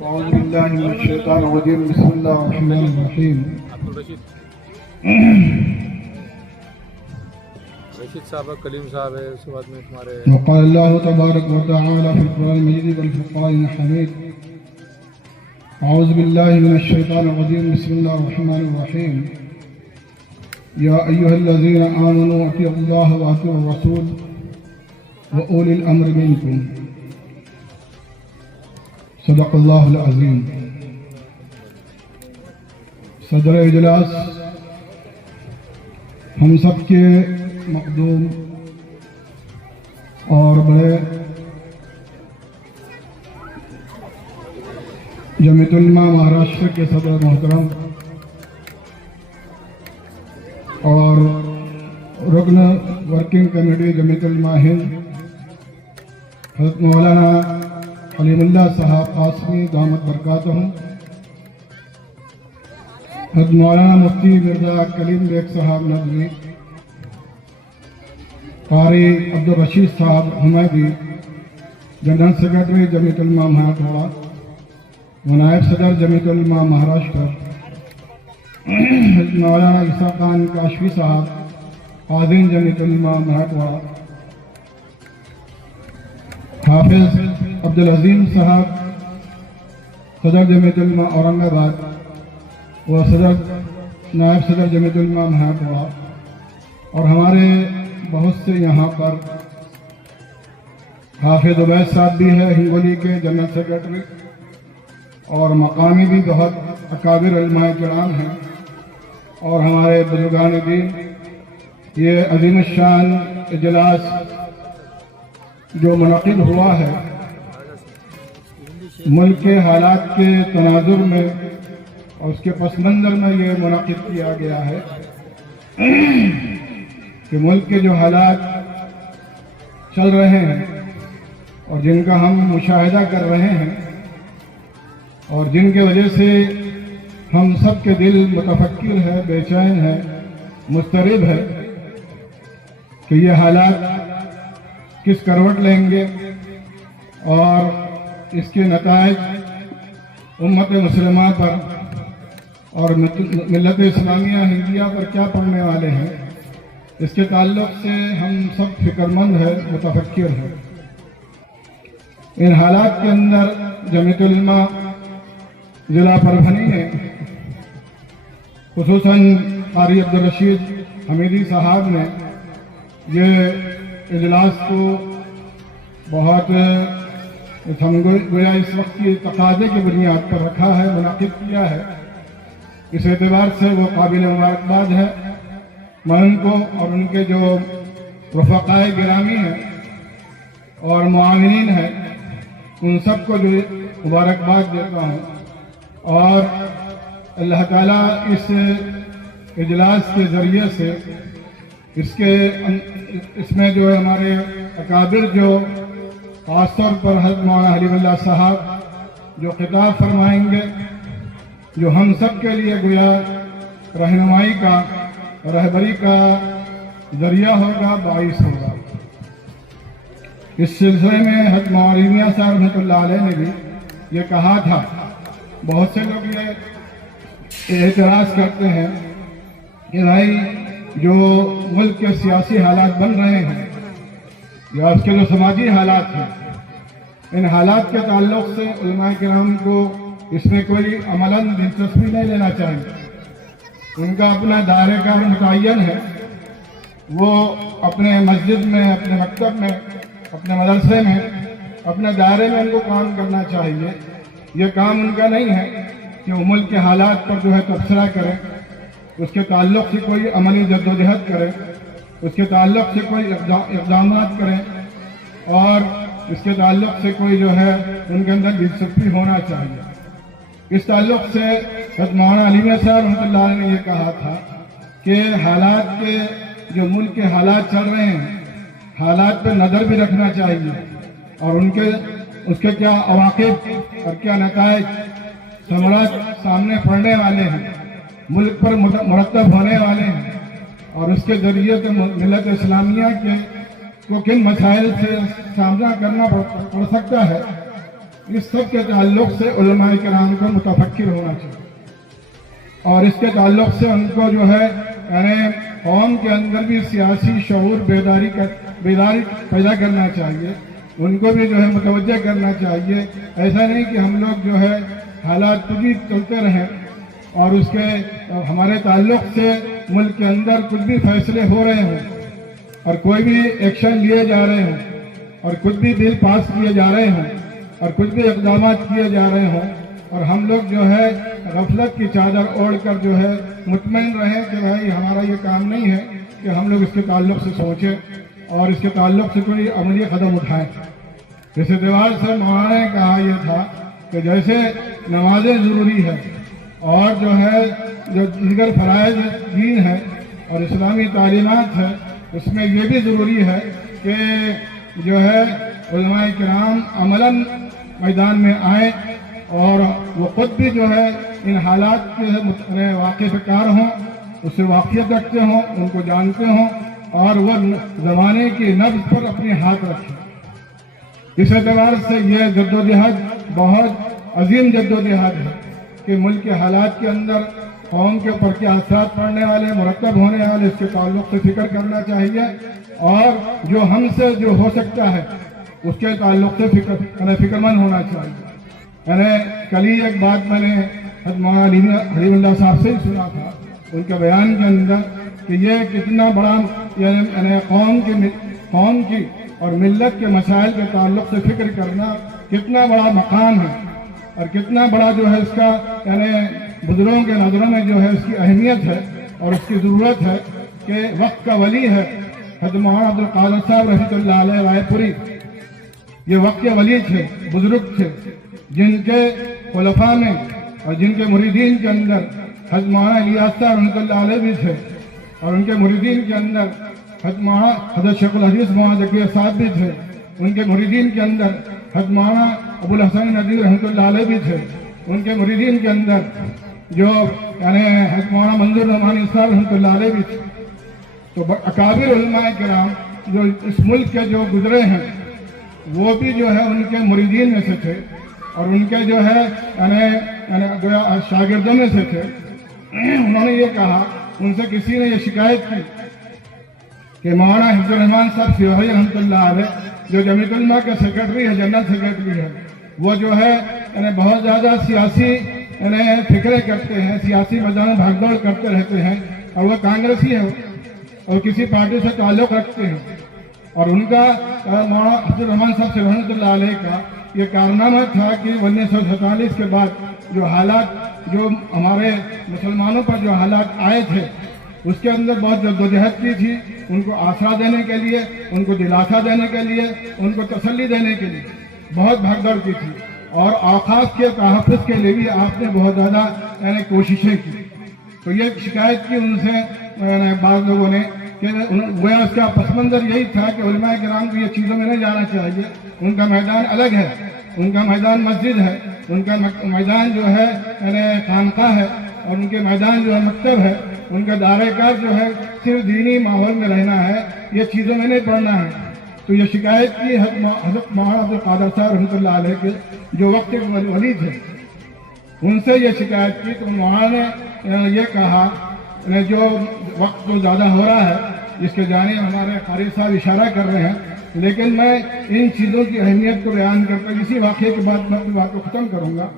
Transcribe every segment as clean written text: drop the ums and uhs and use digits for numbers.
أعوذ بالله من الشيطان الرجيم بسم الله الرحمن الرحيم رشید صاحب کلیم صاحب ہے اس کے بعد میں تمہارے وقال الله تبارك وتعالى في القرآن المجيد والفرقان الحميد أعوذ بالله من الشيطان الرجيم بسم الله الرحمن الرحيم يا أيها الذين آمنوا أطيعوا الله وأطيعوا الرسول وأولي الأمر منكم صدق اللہ العظیم۔ صدر اجلاس، ہم سب کے مقدوم اور بڑے جمعیت علماء مہاراشٹر کے صدر محترم اور رکن ورکنگ کمیٹی جمعیت علماء ہند حضرت مولانا حلیم اللہ صاحب قاسمی دامت برکاتہم، حضرت مولانا مفتی مرزا کلیم بیگ صاحب نظمی، قاری عبدالرشید صاحب حمیدی، جنرل سیکرٹری جمعیت علماء مراٹھواڑہ و نائب صدر جمعیت علماء مہاراشٹر، حضرت مولانا عیسیٰ خان کاشفی صاحب قاضین جمعیت علماء مراٹھواڑہ، حافظ عبدالعظیم صاحب صدر جمعیت علماء اورنگ آباد و نائب صدر جمعیت علماء مراٹھواڑہ، اور ہمارے بہت سے یہاں پر حافظ عبید صاحب بھی ہے ہنگولی کے جنرل سیکرٹری، اور مقامی بھی بہت اکابر علماء کرام ہیں، اور ہمارے بزرگان دین۔ یہ عظیم الشان اجلاس جو منعقد ہوا ہے ملک کے حالات کے تناظر میں اور اس کے پس منظر میں یہ منعقد کیا گیا ہے کہ ملک کے جو حالات چل رہے ہیں اور جن کا ہم مشاہدہ کر رہے ہیں اور جن کی وجہ سے ہم سب کے دل متفکر ہے، بے چین ہے، مضطرب ہے کہ یہ حالات کس کروٹ لیں گے اور اس کے نتائج امت مسلمہ پر اور ملت اسلامیہ ہندیہ پر کیا پڑنے والے ہیں، اس کے تعلق سے ہم سب فکر مند ہیں، متفکر ہیں۔ ان حالات کے اندر جمعیت علماء ضلع پربھنی نے خصوصاً قاری عبدالرشید حمیدی صاحب نے یہ اجلاس کو بہت گویا اس وقت کی تقاضے کی بنیاد پر رکھا ہے، منعقد کیا ہے۔ اس اعتبار سے وہ قابل مبارکباد ہے۔ میں ان کو اور ان کے جو رفقائے گرامی ہیں اور معاونین ہیں ان سب کو جو مبارکباد دیتا ہوں، اور اللہ تعالیٰ اس اجلاس کے ذریعے سے اس میں جو ہمارے اکابر جو خاص طور پر حضرت مولانا حلیم اللہ صاحب جو خطاب فرمائیں گے، جو ہم سب کے لیے گویا رہنمائی کا، رہبری کا ذریعہ ہوگا، باعث ہوگا۔ اس سلسلے میں حضرت مولانا میاں صاحب رحمۃ اللہ علیہ نے بھی یہ کہا تھا۔ بہت سے لوگ یہ اعتراض کرتے ہیں کہ بھائی جو ملک کے سیاسی حالات بن رہے ہیں یا اس کے جو سماجی حالات ہیں، ان حالات کے تعلق سے علماء کرام کو اس میں کوئی عملاً دلچسپی نہیں لینا چاہیے۔ ان کا اپنا دائرہ کار متعین ہے، وہ اپنے مسجد میں، اپنے مکتب میں، اپنے مدرسے میں، اپنے دائرے میں ان کو کام کرنا چاہیے۔ یہ کام ان کا نہیں ہے کہ وہ ملک کے حالات پر جو ہے تبصرہ کریں، اس کے تعلق سے کوئی عملی جدوجہد کریں، اس کے تعلق سے کوئی اقدامات کریں، اور اس کے تعلق سے کوئی جو ہے ان کے اندر دلچسپی ہونا چاہیے۔ اس تعلق سے حضرت مولانا حلیم صاحب رحمۃ اللہ علیہ نے یہ کہا تھا کہ حالات کے جو ملک کے حالات چل رہے ہیں، حالات پہ نظر بھی رکھنا چاہیے، اور اس کے کیا عواقب اور کیا نتائج ثمرات سامنے پڑنے والے ہیں، ملک پر مرتب ہونے والے ہیں، اور اس کے ذریعے سے ملت اسلامیہ کو کن مسائل سے سامنا کرنا پڑ سکتا ہے، اس سب کے تعلق سے علماء کرام کو متفکر ہونا چاہیے، اور اس کے تعلق سے ان کو جو ہے یعنی قوم کے اندر بھی سیاسی شعور بیداری پیدا کرنا چاہیے، ان کو بھی جو ہے متوجہ کرنا چاہیے۔ ایسا نہیں کہ ہم لوگ جو ہے حالات کچھ بھی چلتے رہیں اور اس کے ہمارے تعلق سے ملک کے اندر کچھ بھی فیصلے ہو رہے ہوں اور کوئی بھی ایکشن لیے جا رہے ہوں اور کچھ بھی بل پاس کیے جا رہے ہوں اور کچھ بھی اقدامات کیے جا رہے ہوں اور ہم لوگ جو ہے غفلت کی چادر اوڑھ کر جو ہے مطمئن رہیں کہ بھائی ہمارا یہ کام نہیں ہے کہ ہم لوگ اس کے تعلق سے سوچیں اور اس کے تعلق سے کوئی عملی قدم اٹھائیں۔ جیسے دیوار سے مولانا نے کہا یہ تھا کہ جیسے نمازیں ضروری ہے اور جو ہے جو دیگر فرائض دین ہے اور اسلامی تعلیمات ہے، اس میں یہ بھی ضروری ہے کہ جو ہے علماء کرام عملاً میدان میں آئیں اور وہ خود بھی جو ہے ان حالات کے واقف کار ہوں، اس سے واقفیت رکھتے ہوں، ان کو جانتے ہوں اور وہ زمانے کی نبض پر اپنے ہاتھ رکھیں۔ اس اعتبار سے یہ جدوجہد بہت عظیم جدوجہد ہے کہ ملک کے حالات کے اندر قوم کے اوپر کیا اثرات پڑنے والے مرتب ہونے والے اس کے تعلق سے فکر کرنا چاہیے اور جو ہم سے جو ہو سکتا ہے اس کے تعلق سے فکر مند ہونا چاہیے۔ کل ہی ایک بات میں نے حضرت مولانا حلیم اللہ صاحب سے ہی سنا تھا ان کے بیان کے اندر کہ یہ کتنا بڑا یعنی قوم کی اور ملت کے مسائل کے تعلق سے فکر کرنا کتنا بڑا مقام ہے اور کتنا بڑا جو ہے اس کا یعنی بزرگوں کے نظروں میں جو ہے اس کی اہمیت ہے اور اس کی ضرورت ہے کہ وقت کا ولی ہے حضرت مولانا عبد القادر صاحب رحمۃ اللہ علیہ رائے پوری، یہ وقت کے ولی تھے، بزرگ تھے، جن کے خلفاء میں اور جن کے مریدین کے اندر حضرت مولانا الیاس صاحب رحمۃ اللہ علیہ بھی تھے اور ان کے مریدین کے اندر حضرت شیخ الحدیث مولانا ذکیہ صاحب بھی تھے، ان کے مریدین کے اندر حضرت مولانا ابو الحسن ندوی رحمۃ اللہ علیہ بھی تھے، ان کے مریدین کے اندر جو یعنی حضرت مولانا منظور رحمانی صاحب رحمۃ اللہ علیہ بھی تھے۔ تو اکابر علماء کرام جو اس ملک کے جو گزرے ہیں وہ بھی جو ہے ان کے مریدین میں سے تھے اور ان کے جو ہے یعنی شاگردوں میں سے تھے۔ انہوں نے یہ کہا، ان سے کسی نے یہ شکایت کی کہ مولانا حفظ الرحمان صاحب سیوہی رحمۃ اللہ علیہ جو جمعیت علماء کے سیکرٹری ہے، جنرل سیکرٹری ہے، وہ جو ہے یعنی بہت زیادہ سیاسی فکریں کرتے ہیں، سیاسی میدان میں بھاگ دوڑ کرتے رہتے ہیں اور وہ کانگریسی ہے اور کسی پارٹی سے تعلق رکھتے ہیں، اور ان کا مولانا حفظ الرحمان صاحب سے رحمۃ اللہ علیہ کا یہ کارنامہ تھا کہ 1947 کے بعد جو حالات جو ہمارے مسلمانوں پر جو حالات آئے تھے اس کے اندر بہت جدوجہد کی تھی، ان کو آسرا دینے کے لیے، ان کو دلاسا دینے کے لیے، ان کو تسلی دینے کے لیے بہت بھاگ دوڑ کی تھی، اور اوقاف کے تحفظ کے لیے بھی آپ نے بہت زیادہ یعنی کوششیں کی۔ تو یہ شکایت کی ان سے بعض لوگوں نے کہ وہ اس کا پس منظر یہی تھا کہ علماء کرام کو یہ چیزوں میں نہیں جانا چاہیے، ان کا میدان الگ ہے، ان کا میدان مسجد ہے، ان کا میدان جو ہے یعنی خانقاہ ہے، اور ان کے میدان جو ہے مکتب ہے، ان کا دائرہ کار جو ہے صرف دینی ماحول میں رہنا ہے، یہ چیزوں میں نہیں پڑھنا ہے۔ تو یہ شکایت کی حضرت مولانا عبد القادر صاحب رحمۃ اللہ علیہ کے جو وقت کے ولی تھے، ان سے یہ شکایت کی تو مولانا نے یہ کہا جو وقت تو زیادہ ہو رہا ہے جس کے جانب ہمارے قاری صاحب اشارہ کر رہے ہیں، لیکن میں ان چیزوں کی اہمیت کو بیان کرتا اسی واقعے کے بعد میں اپنی بات کو ختم کروں گا۔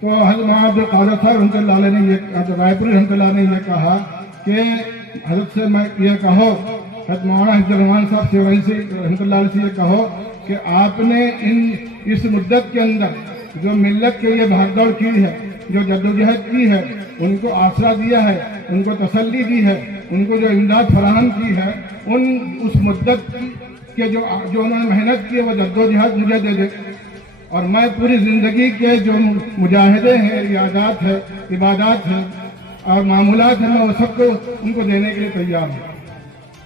تو حضرت مولانا عبد القادر صاحب رحمۃ اللہ علیہ نے یہ رائے پوری رحمۃ اللہ نے یہ کہا کہ حضرت سے میں یہ کہو، حضرت مولانا حفظ الرحمان صاحب سے رحمۃ اللہ علیہ سے یہ کہو کہ آپ نے اس مدت کے اندر جو ملت کے لیے بھاگ دوڑ کی ہے، جو جدوجہد کی ہے، ان کو آسرا دیا ہے، ان کو تسلی دی ہے، ان کو جو امداد فراہم کی ہے، اس مدت کے جو انہوں نے محنت کی ہے وہ جدوجہد مجھے دے دے، اور میں پوری زندگی کے جو مجاہدے ہیں، ریاضات ہے، عبادات ہیں اور معمولات ہیں، میں وہ سب کو ان کو دینے کے لیے تیار ہوں۔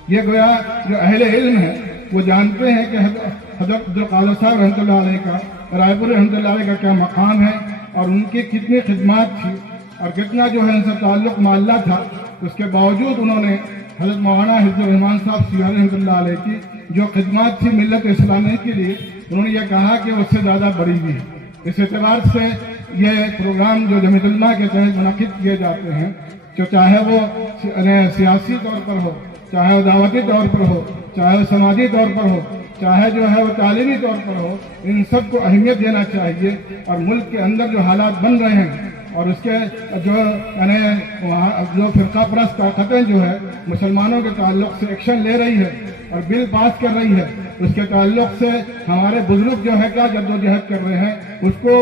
یہ گویا جو اہل علم ہے وہ جانتے ہیں کہ حضرت عبد القادر صاحب رحمۃ اللہ علیہ کا، رائے پور رحمۃ اللہ علیہ کا کیا مقام ہے اور ان کی کتنی خدمات تھی اور کتنا جو ہے ان سے تعلق معلّہ تھا۔ اس کے باوجود انہوں نے حضرت مولانا حفظ الرحمان صاحب سیوہی رحمۃ اللہ علیہ کی جو خدمات تھی ملت اسلامیہ کے لیے، انہوں نے یہ کہا کہ اس سے زیادہ بڑی بھی ہے، اس اعتبار سے یہ پروگرام جو جمعیت علماء کے تحت منعقد کیے جاتے ہیں، جو چاہے وہ سیاسی طور پر ہو، چاہے وہ دعوتی طور پر ہو، چاہے وہ سماجی طور پر ہو، چاہے جو ہے وہ تعلیمی طور پر ہو، ان سب کو اہمیت دینا چاہیے. اور ملک کے اندر جو حالات بن رہے ہیں اور اس کے جو فرقہ پرست طاقتیں جو ہے مسلمانوں کے تعلق سے ایکشن لے رہی ہے اور بل پاس کر رہی ہے، اس کے تعلق سے ہمارے بزرگ جو ہے کیا جدوجہد کر رہے ہیں، اس کو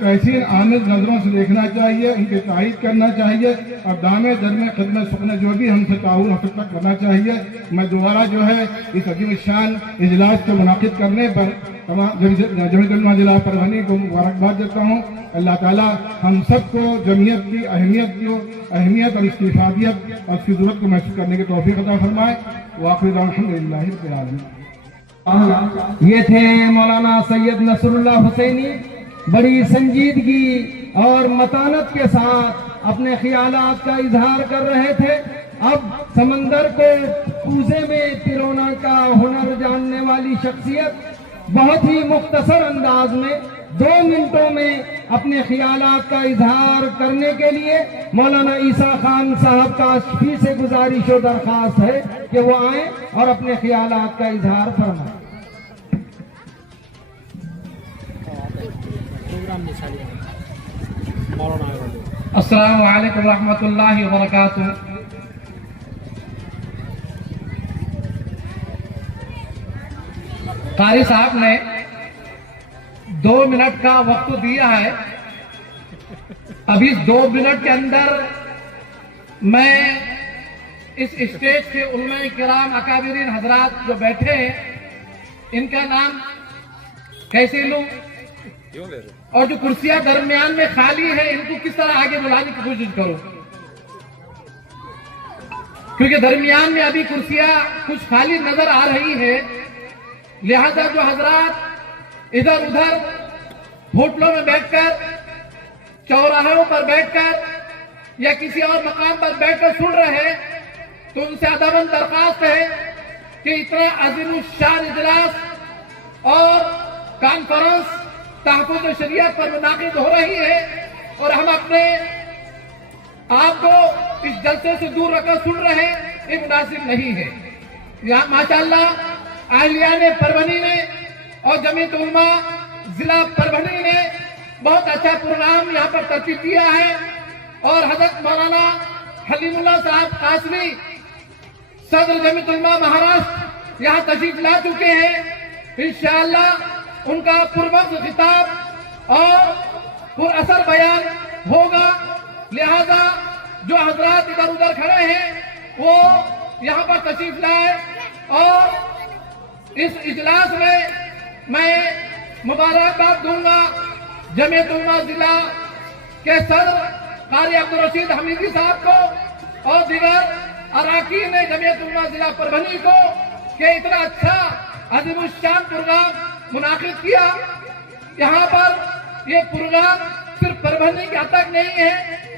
کیسی عامل نظروں سے دیکھنا چاہیے، ان کی تائید کرنا چاہیے اور دامے درمے خدمت سکنے جو بھی ہم سے تعاون حق تک کرنا چاہیے. میں دوبارہ جو ہے اس عظیم الشان اجلاس کو منعقد کرنے پر تمام جمعیت علماء ضلع پربھنی کو مبارکباد دیتا ہوں. اللہ تعالیٰ ہم سب کو جمعیت کی اہمیت اور اس کی افادیت اور اس کی ضرورت کو محسوس کرنے کی توفیق عطا فرمائے. وآخر دعوانا الحمدللہ رب العالمین. یہ تھے مولانا سید نصر اللہ حسینی، بڑی سنجیدگی اور متانت کے ساتھ اپنے خیالات کا اظہار کر رہے تھے. اب سمندر کو کوزے میں پرونا کا ہنر جاننے والی شخصیت بہت ہی مختصر انداز میں 2 منٹوں میں اپنے خیالات کا اظہار کرنے کے لیے مولانا عیسیٰ خان صاحب کا فی سے گزارش و درخواست ہے کہ وہ آئیں اور اپنے خیالات کا اظہار فرمائیں. السلام علیکم ورحمۃ اللہ وبرکاتہ. قاری صاحب نے 2 منٹ کا وقت دیا ہے. اب اس 2 منٹ کے اندر میں اس اسٹیج کے علماء کرام اکابرین حضرات جو بیٹھے ہیں ان کا نام کیسے لوں اور جو کرسیاں درمیان میں خالی ہیں ان کو کس طرح آگے بلانے کی کوشش کروں، کیونکہ درمیان میں ابھی کرسیاں کچھ خالی نظر آ رہی ہے. لہذا جو حضرات ادھر ادھر ہوٹلوں میں بیٹھ کر، چوراہوں پر بیٹھ کر یا کسی اور مقام پر بیٹھ کر سن رہے ہیں تو ان سے ادباً درخواست ہے کہ اتنا عظیم الشان اجلاس اور کانفرنس تحفظ شریعت پر منعقد ہو رہی ہے اور ہم اپنے آپ کو اس جلسے سے دور رکھ کر سن رہے ہیں، یہ مناسب نہیں ہے. یہاں ماشاءاللہ اہلیان پربھنی نے اور جمعیت علماء ضلع پربھنی نے بہت اچھا پروگرام یہاں پر ترتیب کیا ہے اور حضرت مولانا حلیم اللہ صاحب قاسمی صدر جمعیت علماء مہاراشٹر یہاں تشریف لا چکے ہیں. انشاءاللہ ان کا پرمغز خطاب اور پر اثر بیان ہوگا. لہذا جو حضرات ادھر ادھر کھڑے ہیں وہ یہاں پر تشریف لائے اور اس اجلاس میں مبارکباد دوں گا جمعیت علماء ضلع کے صدر قاری عبدالرشید حمیدی صاحب کو اور دیگر اراکین جمعیت علماء ضلع پربھنی کو کہ اتنا اچھا عظیم الشان پروگرام منعقد کیا. یہاں پر یہ پروگرام صرف پربھنی کے حد تک نہیں ہے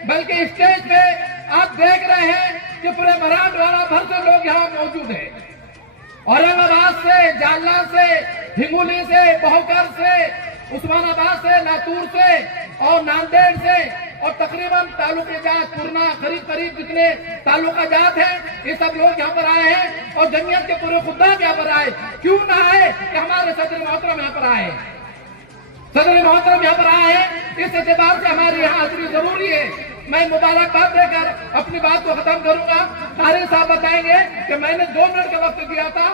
بلکہ اسٹیج پہ آپ دیکھ رہے ہیں کہ پورے مراٹھواڑہ بھر سے لوگ یہاں موجود ہیں. اورنگ آباد سے، جالنا سے، ہنگولی سے، بہوکر سے، عثمان آباد سے، لاتور سے اور ناندیڑ سے اور تقریباً تعلق جات پورنا قریب جتنے تعلقہ جات ہیں یہ سب لوگ یہاں پر آئے ہیں اور جمعیت کے پورے خدام یہاں پر آئے. کیوں نہ آئے کہ ہمارے صدر محترم یہاں پر آئے ہیں. اس اعتبار سے ہماری یہاں حاضری ضروری ہے. میں مبارکباد دے کر اپنی بات کو ختم کروں گا. قاری صاحب بتائیں گے کہ میں نے 2 منٹ کا وقت دیا تھا،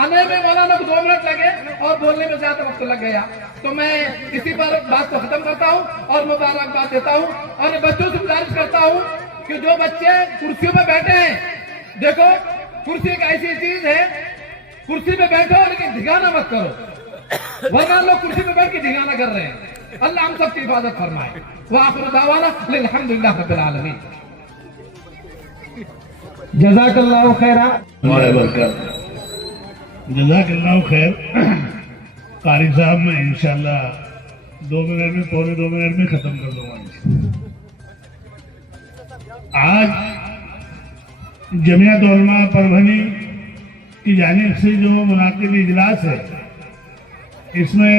آنے میں مولانا کو 2 منٹ لگے اور بولنے میں زیادہ وقت لگ گیا. تو میں اسی پر بات کو ختم کرتا ہوں اور مبارکباد دیتا ہوں اور بچوں سے گزارش کرتا ہوں کہ جو بچے کرسیوں پہ بیٹھے ہیں، دیکھو کرسی ایک ایسی چیز ہے، کرسی پہ بیٹھو لیکن ڈھگانا مت کرو، ورنہ لوگ کرسی پہ بیٹھ کے ڈھگانا کر رہے ہیں. اللہ ہم سب کی حفاظت فرمائے. وآخر دعوانا الحمدللہ رب العالمین. جزاک اللہ خیر. جزاک اللہ خیر. قاری صاحب میں انشاءاللہ 2 منٹ میں پونے 2 منٹ میں ختم کر دوں گا. آج جمعیت علماء پربھنی کی جانب سے جو منعقد اجلاس ہے اس میں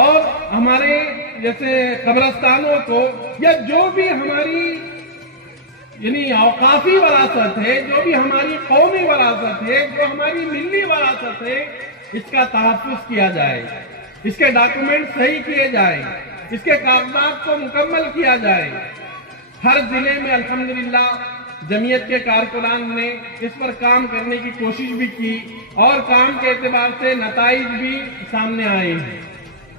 اور ہمارے جیسے قبرستانوں کو یا جو بھی ہماری یعنی اوقافی وراثت ہے، جو بھی ہماری قومی وراثت ہے، جو ہماری ملی وراثت ہے، اس کا تحفظ کیا جائے، اس کے ڈاکومنٹ صحیح کیے جائیں، اس کے کاغذات کو مکمل کیا جائے۔ ہر ضلع میں الحمدللہ جمعیت کے کارکنان نے اس پر کام کرنے کی کوشش بھی کی اور کام کے اعتبار سے نتائج بھی سامنے آئے ہیں،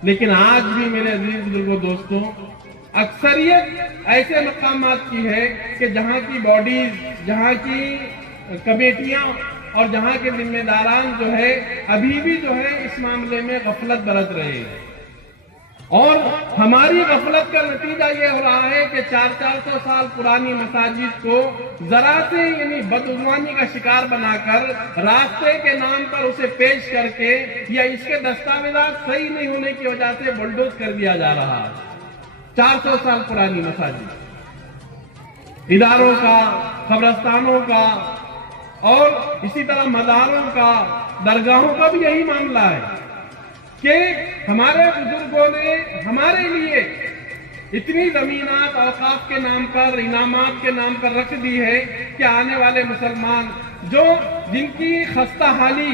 لیکن آج بھی میرے عزیز بزرگوں دوستوں اکثریت ایسے مقامات کی ہے کہ جہاں کی باڈیز، جہاں کی کمیٹیاں اور جہاں کے ذمہ داران جو ہے ابھی بھی جو ہے اس معاملے میں غفلت برت رہے ہیں، اور ہماری غفلت کا نتیجہ یہ ہو رہا ہے کہ 400 سال پرانی مساجد کو ذرا سے یعنی بدعنوانی کا شکار بنا کر راستے کے نام پر اسے پیش کر کے یا اس کے دستاویزات صحیح نہیں ہونے کی وجہ سے بلڈوز کر دیا جا رہا ہے۔ 400 سال پرانی مساجد، اداروں کا، قبرستانوں کا اور اسی طرح مزاروں کا، درگاہوں کا بھی یہی معاملہ ہے کہ ہمارے بزرگوں نے ہمارے لیے اتنی زمینات اوقاف کے نام پر، انعامات کے نام پر رکھ دی ہے کہ آنے والے مسلمان جن کی خستہ حالی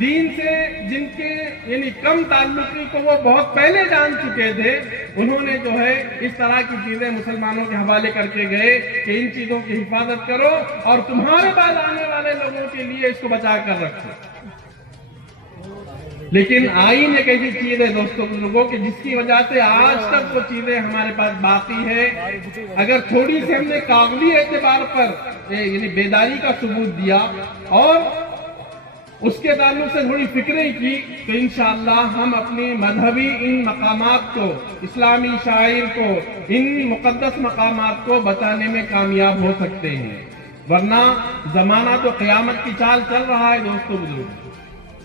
دین سے، جن کے یعنی کم تعلقی کو وہ بہت پہلے جان چکے تھے، انہوں نے جو ہے اس طرح کی چیزیں مسلمانوں کے حوالے کر کے گئے کہ ان چیزوں کی حفاظت کرو اور تمہارے بعد آنے والے لوگوں کے لیے اس کو بچا کر رکھو۔ لیکن آئین ایک ایسی چیز ہے دوستوں بزرگوں کہ جس کی وجہ سے آج تک وہ چیزیں ہمارے پاس باقی ہے۔ اگر تھوڑی سی ہم نے کاغذی اعتبار پر یعنی بیداری کا ثبوت دیا اور اس کے تعلق سے تھوڑی فکریں کی تو انشاءاللہ ہم اپنی مذہبی ان مقامات کو، اسلامی شاعر کو، ان مقدس مقامات کو بچانے میں کامیاب ہو سکتے ہیں، ورنہ زمانہ تو قیامت کی چال چل رہا ہے دوستوں بزرگ۔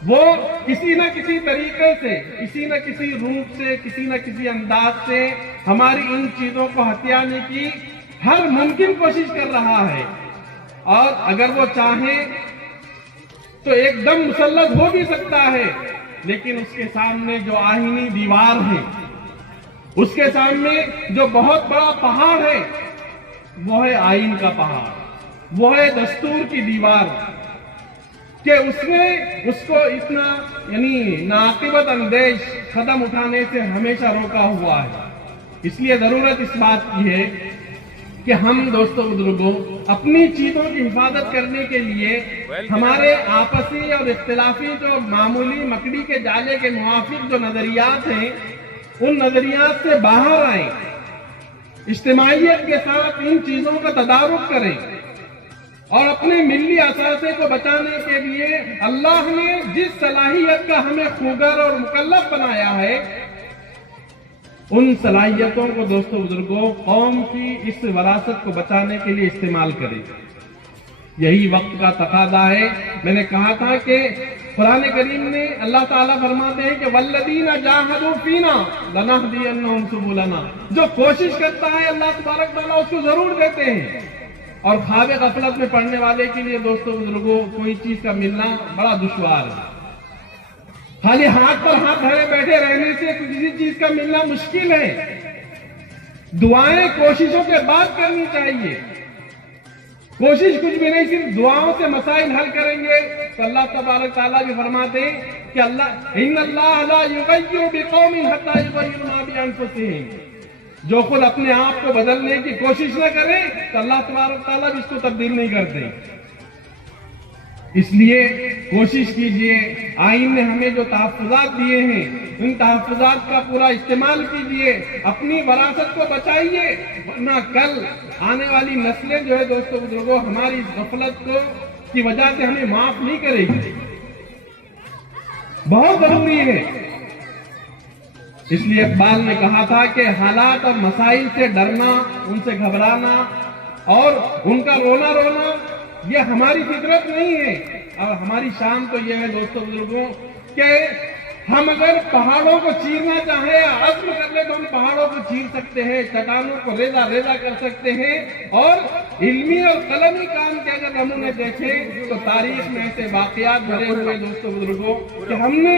وہ کسی نہ کسی طریقے سے، کسی نہ کسی روپ سے، کسی نہ کسی انداز سے ہماری ان چیزوں کو ہتھیانے کی ہر ممکن کوشش کر رہا ہے، اور اگر وہ چاہیں تو ایک دم مسلط ہو بھی سکتا ہے، لیکن اس کے سامنے جو آئینی دیوار ہے، اس کے سامنے جو بہت بڑا پہاڑ ہے، وہ ہے آئین کا پہاڑ، وہ ہے دستور کی دیوار، کہ اس نے اس کو اتنا یعنی ناقبت اندیش قدم اٹھانے سے ہمیشہ روکا ہوا ہے۔ اس لیے ضرورت اس بات کی ہے کہ ہم دوستوں بزرگوں اپنی چیزوں کی حفاظت کرنے کے لیے ہمارے آپسی اور اختلافی جو معمولی مکڑی کے جالے کے موافق جو نظریات ہیں، ان نظریات سے باہر آئیں، اجتماعیت کے ساتھ ان چیزوں کا تدارک کریں، اور اپنے ملی اثاثے کو بچانے کے لیے اللہ نے جس صلاحیت کا ہمیں خوگر اور مکلف بنایا ہے، ان صلاحیتوں کو دوستوں بزرگوں قوم کی اس وراثت کو بچانے کے لیے استعمال کریں۔ یہی وقت کا تقاضا ہے۔ میں نے کہا تھا کہ قرآن کریم نے اللہ تعالیٰ فرماتے ہیں کہ والذین جاہدوا فینا لنہدینہم سبلنا، جو کوشش کرتا ہے اللہ تبارک تعالیٰ اس کو ضرور دیتے ہیں۔ اور خواب غفلت میں پڑنے والے کے لیے دوستوں بزرگوں کوئی چیز کا ملنا بڑا دشوار ہے۔ خالی ہاتھ پر ہاتھ دھرے بیٹھے رہنے سے کسی چیز کا ملنا مشکل ہے۔ دعائیں کوششوں کے بعد کرنی چاہیے۔ کوشش کچھ بھی نہیں، صرف دعاؤں سے مسائل حل کریں گے تو اللہ تبارک تعالیٰ بھی فرماتے ہیں کہ ان اللہ لا یغیر بقوم حتی یغیروا ما بانفسہم، جو خود اپنے آپ کو بدلنے کی کوشش نہ کرے تو اللہ تبارک تعالیٰ بھی اس کو تبدیل نہیں کرتے۔ اس لیے کوشش کیجئے، آئین نے ہمیں جو تحفظات دیے ہیں ان تحفظات کا پورا استعمال کیجئے، اپنی وراثت کو بچائیے، ورنہ کل آنے والی نسلیں جو ہے دوستوں بزرگوں ہماری اس غفلت کو کی وجہ سے ہمیں معاف نہیں کرے گی۔ بہت ضروری ہے۔ اس لیے اقبال نے کہا تھا کہ حالات اور مسائل سے ڈرنا، ان سے گھبرانا اور ان کا رونا یہ ہماری فطرت نہیں ہے۔ اور ہماری شان تو یہ ہے دوستوں بزرگوں کہ ہم اگر پہاڑوں کو چیرنا چاہیں، عزم کر لیں تو ہم پہاڑوں کو چیر سکتے ہیں، چٹانوں کو ریزہ ریزہ کر سکتے ہیں، اور علمی اور قلمی کام کے اگر نمونے دیکھیں تو تاریخ میں ایسے واقعات بھرے ہوئے دوستوں بزرگوں کہ ہم نے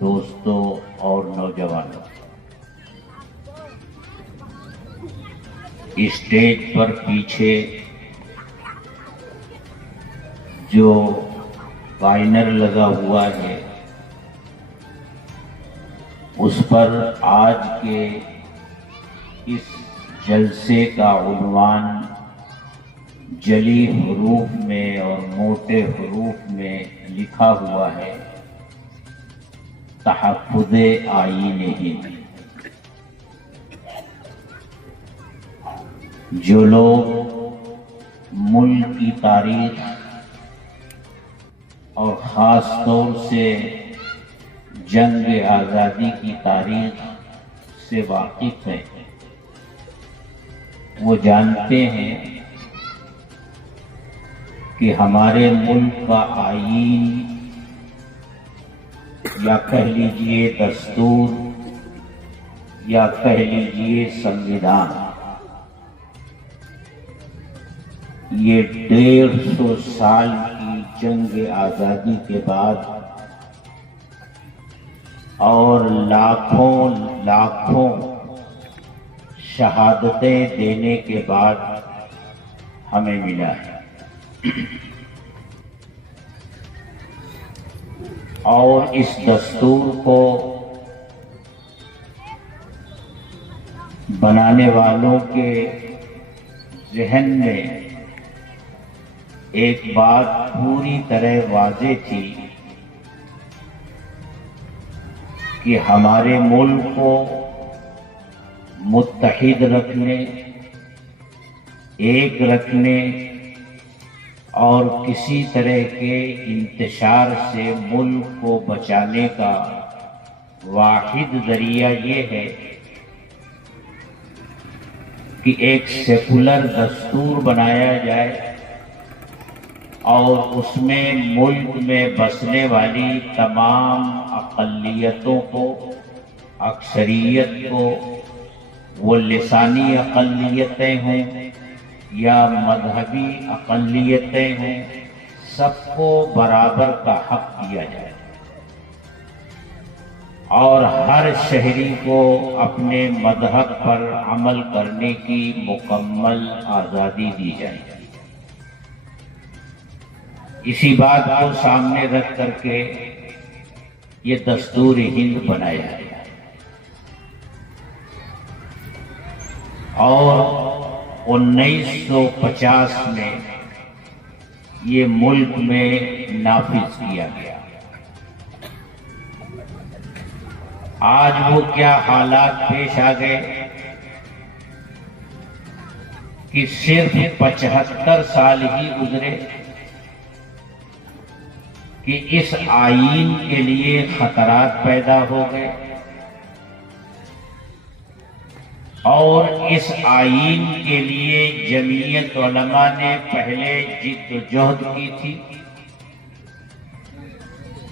دوستوں اور نوجوانوں، اسٹیج پر پیچھے جو بینر لگا ہوا ہے اس پر آج کے اس جلسے کا عنوان جلی حروف میں اور موٹے حروف میں لکھا ہوا ہے تحفظ آئین ہند۔ جو لوگ ملک کی تاریخ اور خاص طور سے جنگ آزادی کی تاریخ سے واقف ہیں وہ جانتے ہیں کہ ہمارے ملک کا آئین یا کہہ لیجئے دستور یا کہہ لیجئے سنویدھان، یہ 150 سال کی جنگ آزادی کے بعد اور لاکھوں شہادتیں دینے کے بعد ہمیں ملا ہے، اور اس دستور کو بنانے والوں کے ذہن میں ایک بات پوری طرح واضح تھی کہ ہمارے ملک کو متحد رکھنے، ایک رکھنے اور کسی طرح کے انتشار سے ملک کو بچانے کا واحد ذریعہ یہ ہے کہ ایک سیکولر دستور بنایا جائے اور اس میں ملک میں بسنے والی تمام اقلیتوں کو، اکثریت کو، وہ لسانی اقلیتیں ہوں یا مذہبی اقلیتیں ہوں، سب کو برابر کا حق دیا جائے اور ہر شہری کو اپنے مذہب پر عمل کرنے کی مکمل آزادی دی جائے۔ اسی بات کو سامنے رکھ کر کے یہ دستور ہند بنایا گیا اور 1950 میں یہ ملک میں نافذ کیا گیا۔ آج وہ کیا حالات پیش آ گئے کہ صرف 75 سال ہی گزرے کہ اس آئین کے لیے خطرات پیدا ہو گئے اور اس آئین کے لیے جمعیت علماء نے پہلے جد و جہد کی تھی،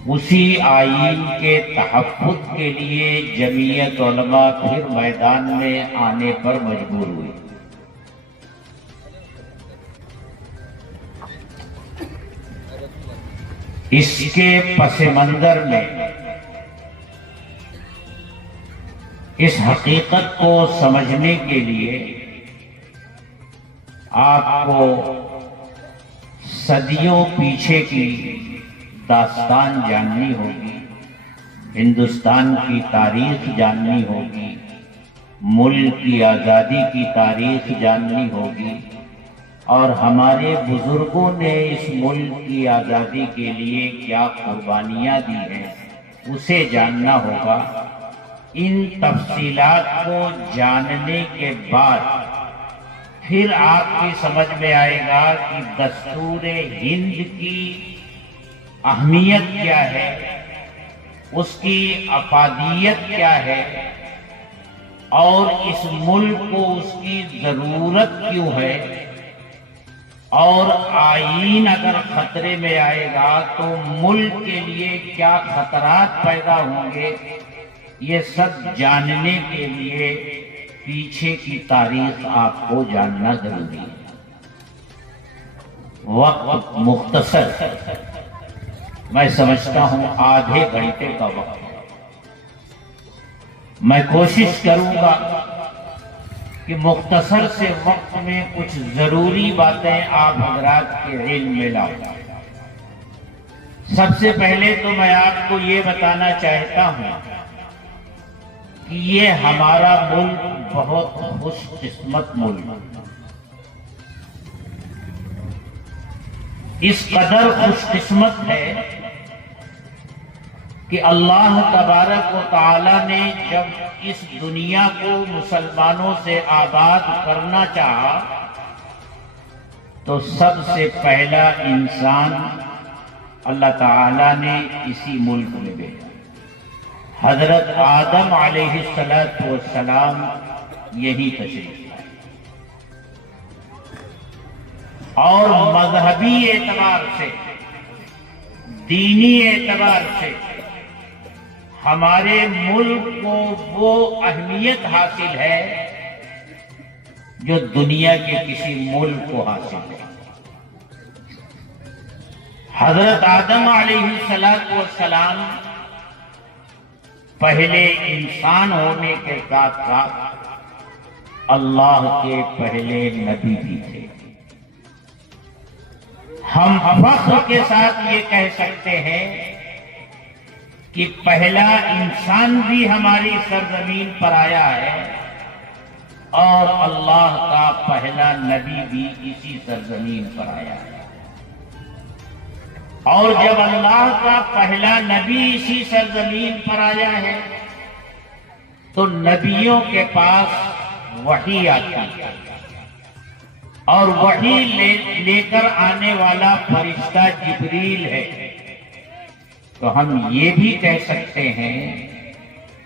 اسی آئین کے تحفظ کے لیے جمعیت علماء پھر میدان میں آنے پر مجبور ہوئی۔ اس کے پس منظر میں اس حقیقت کو سمجھنے کے لیے آپ کو صدیوں پیچھے کی داستان جاننی ہوگی، ہندوستان کی تاریخ جاننی ہوگی، ملک کی آزادی کی تاریخ جاننی ہوگی اور ہمارے بزرگوں نے اس ملک کی آزادی کے لیے کیا قربانیاں دی ہیں اسے جاننا ہوگا۔ ان تفصیلات کو جاننے کے بعد پھر آپ کی سمجھ میں آئے گا کہ دستور ہند کی اہمیت کیا ہے، اس کی افادیت کیا ہے اور اس ملک کو اس کی ضرورت کیوں ہے، اور آئین اگر خطرے میں آئے گا تو ملک کے لیے کیا خطرات پیدا ہوں گے۔ یہ سب جاننے کے لیے پیچھے کی تاریخ آپ کو جاننا ضروری ہے۔ وقت مختصر، میں سمجھتا ہوں آدھے گھنٹے کا وقت ہے۔ میں کوشش کروں گا کہ مختصر سے وقت میں کچھ ضروری باتیں آپ حضرات کے علم میں لاؤں۔ سب سے پہلے تو میں آپ کو یہ بتانا چاہتا ہوں کہ یہ ہمارا ملک بہت خوش قسمت ملک ہے۔ اس قدر خوش قسمت ہے کہ اللہ تبارک و تعالی نے جب اس دنیا کو مسلمانوں سے آباد کرنا چاہا تو سب سے پہلا انسان اللہ تعالی نے اسی ملک میں بھیجا۔ حضرت آدم علیہ السلام یہی تشریف لائے، اور مذہبی اعتبار سے، دینی اعتبار سے ہمارے ملک کو وہ اہمیت حاصل ہے جو دنیا کے کسی ملک کو حاصل ہے۔ حضرت آدم علیہ السلام پہلے انسان ہونے کے ساتھ ساتھ اللہ کے پہلے نبی بھی تھے۔ ہم فخر کے ساتھ یہ کہہ سکتے ہیں کہ پہلا انسان بھی ہماری سرزمین پر آیا ہے اور اللہ کا پہلا نبی بھی اسی سرزمین پر آیا ہے۔ اور جب اللہ کا پہلا نبی اسی سرزمین پر آیا ہے تو نبیوں کے پاس وحی آتی ہے، اور وحی لے کر آنے والا فرشتہ جبریل ہے۔ تو ہم یہ بھی کہہ سکتے ہیں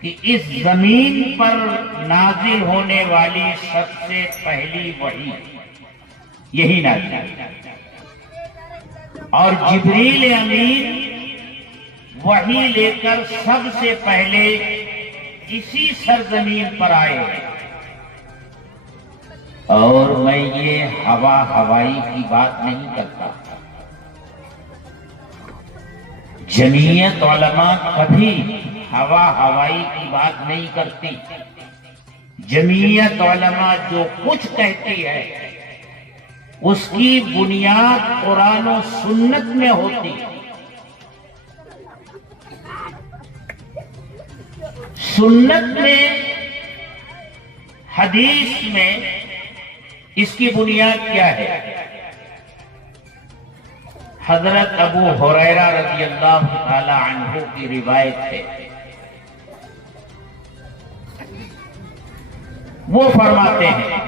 کہ اس زمین پر نازل ہونے والی سب سے پہلی وحی یہی نازل ہے، اور جبریل امین وحی لے کر سب سے پہلے اسی سرزمین پر آئے ہیں۔ اور میں یہ ہوائی کی بات نہیں کرتا، جمعیت علماء کبھی ہوائی کی بات نہیں کرتی۔ جمعیت علماء جو کچھ کہتی ہے اس کی بنیاد قرآن و سنت میں ہوتی، سنت میں، حدیث میں اس کی بنیاد کیا ہے؟ حضرت ابو ہریرہ رضی اللہ تعالی عنہ کی روایت ہے، وہ فرماتے ہیں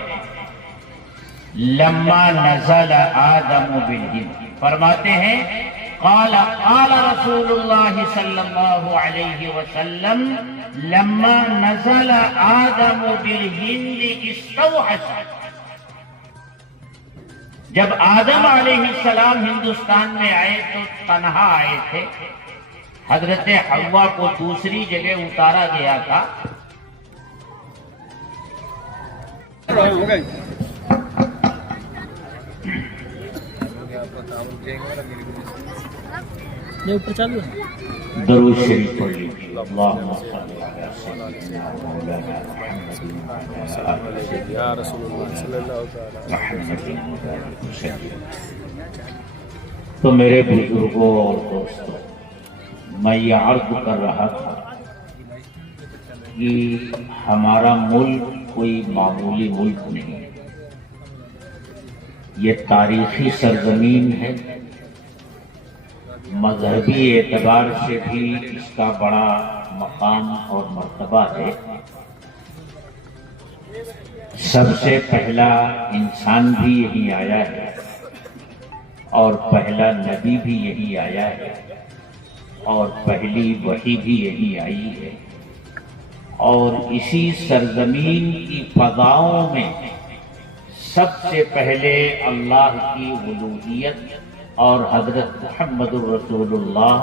لما نزل آدم بالجن، فرماتے ہیں قال رسول اللہ صلی اللہ علیہ وسلم لما نزل آدم بالجن استوحش، جب آدم علیہ السلام ہندوستان میں آئے تو تنہا آئے تھے، حضرت حوا کو دوسری جگہ اتارا گیا تھا۔ درود شریف پڑھ لیجیے، اللہم صلی علی سیدنا مولانا محمد یا رسول اللہ صلی اللہ علیہ وسلم۔ تو میرے بزرگوں اور دوستوں، میں یہ عرض کر رہا تھا کہ ہمارا ملک کوئی معمولی ملک نہیں، یہ تاریخی سرزمین ہے، مذہبی اعتبار سے بھی اس کا بڑا مقام اور مرتبہ ہے۔ سب سے پہلا انسان بھی یہی آیا ہے اور پہلا نبی بھی یہی آیا ہے اور پہلی وحی بھی یہی آئی ہے، اور اسی سرزمین کی فضاؤں میں سب سے پہلے اللہ کی الوہیت اور حضرت محمد الرسول اللہ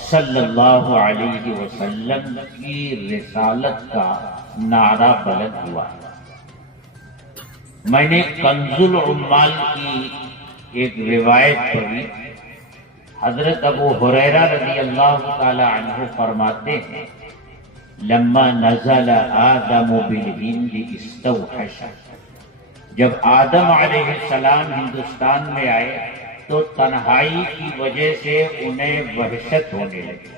صلی اللہ علیہ وسلم کی رسالت کا نعرہ بلند ہوا۔ میں نے کنز العمال کی ایک روایت پڑھی، حضرت ابو ہریرہ رضی اللہ تعالی عنہ فرماتے ہیں لما نزل آدم بالہند استوحش، جب آدم علیہ السلام ہندوستان میں آئے تو تنہائی کی وجہ سے انہیں وحشت ہونے لگی.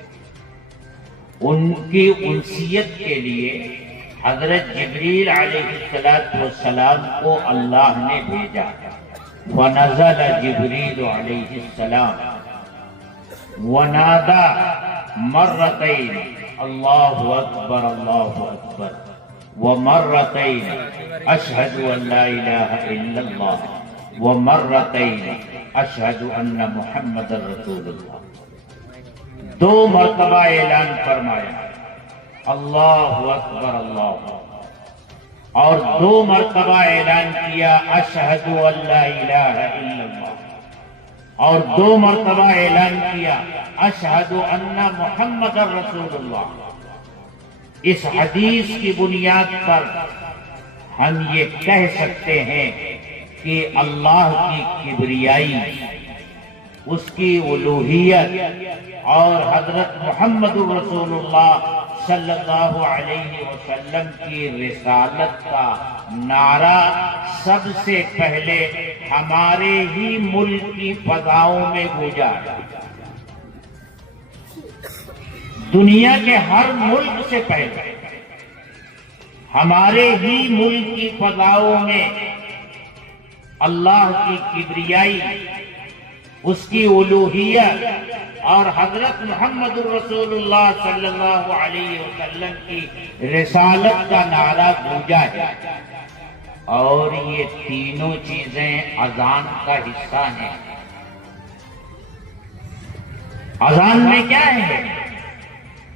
ان کی انسیت کے لیے حضرت جبریل علیہ السلام کو اللہ نے بھیجا. فنزل جبریل علیہ السلام ونادى مرتين اللہ اکبر ومرتين اشہد ان لا الہ الا اللہ ومرتين اشہد ان محمد رسول اللہ. 2 مرتبہ اعلان فرمایا اللہ اکبر، اور 2 مرتبہ اعلان کیا اشہد ان لا الہ الا اللہ، اور 2 مرتبہ اعلان کیا اشہد ان محمد رسول اللہ. اس حدیث کی بنیاد پر ہم یہ کہہ سکتے ہیں کہ اللہ کی کبریائی، اس کی الوہیت اور حضرت محمد رسول اللہ صلی اللہ علیہ وسلم کی رسالت کا نعرہ سب سے پہلے ہمارے ہی ملک کی فضاؤں میں گونجا. دنیا کے ہر ملک سے پہلے ہمارے ہی ملک کی فضاؤں میں اللہ کی کبریائی، اس کی الوہیت اور حضرت محمد رسول اللہ صلی اللہ علیہ وسلم کی رسالت کا نعرہ گونجا ہے. اور یہ تینوں چیزیں اذان کا حصہ ہیں. اذان میں کیا ہے؟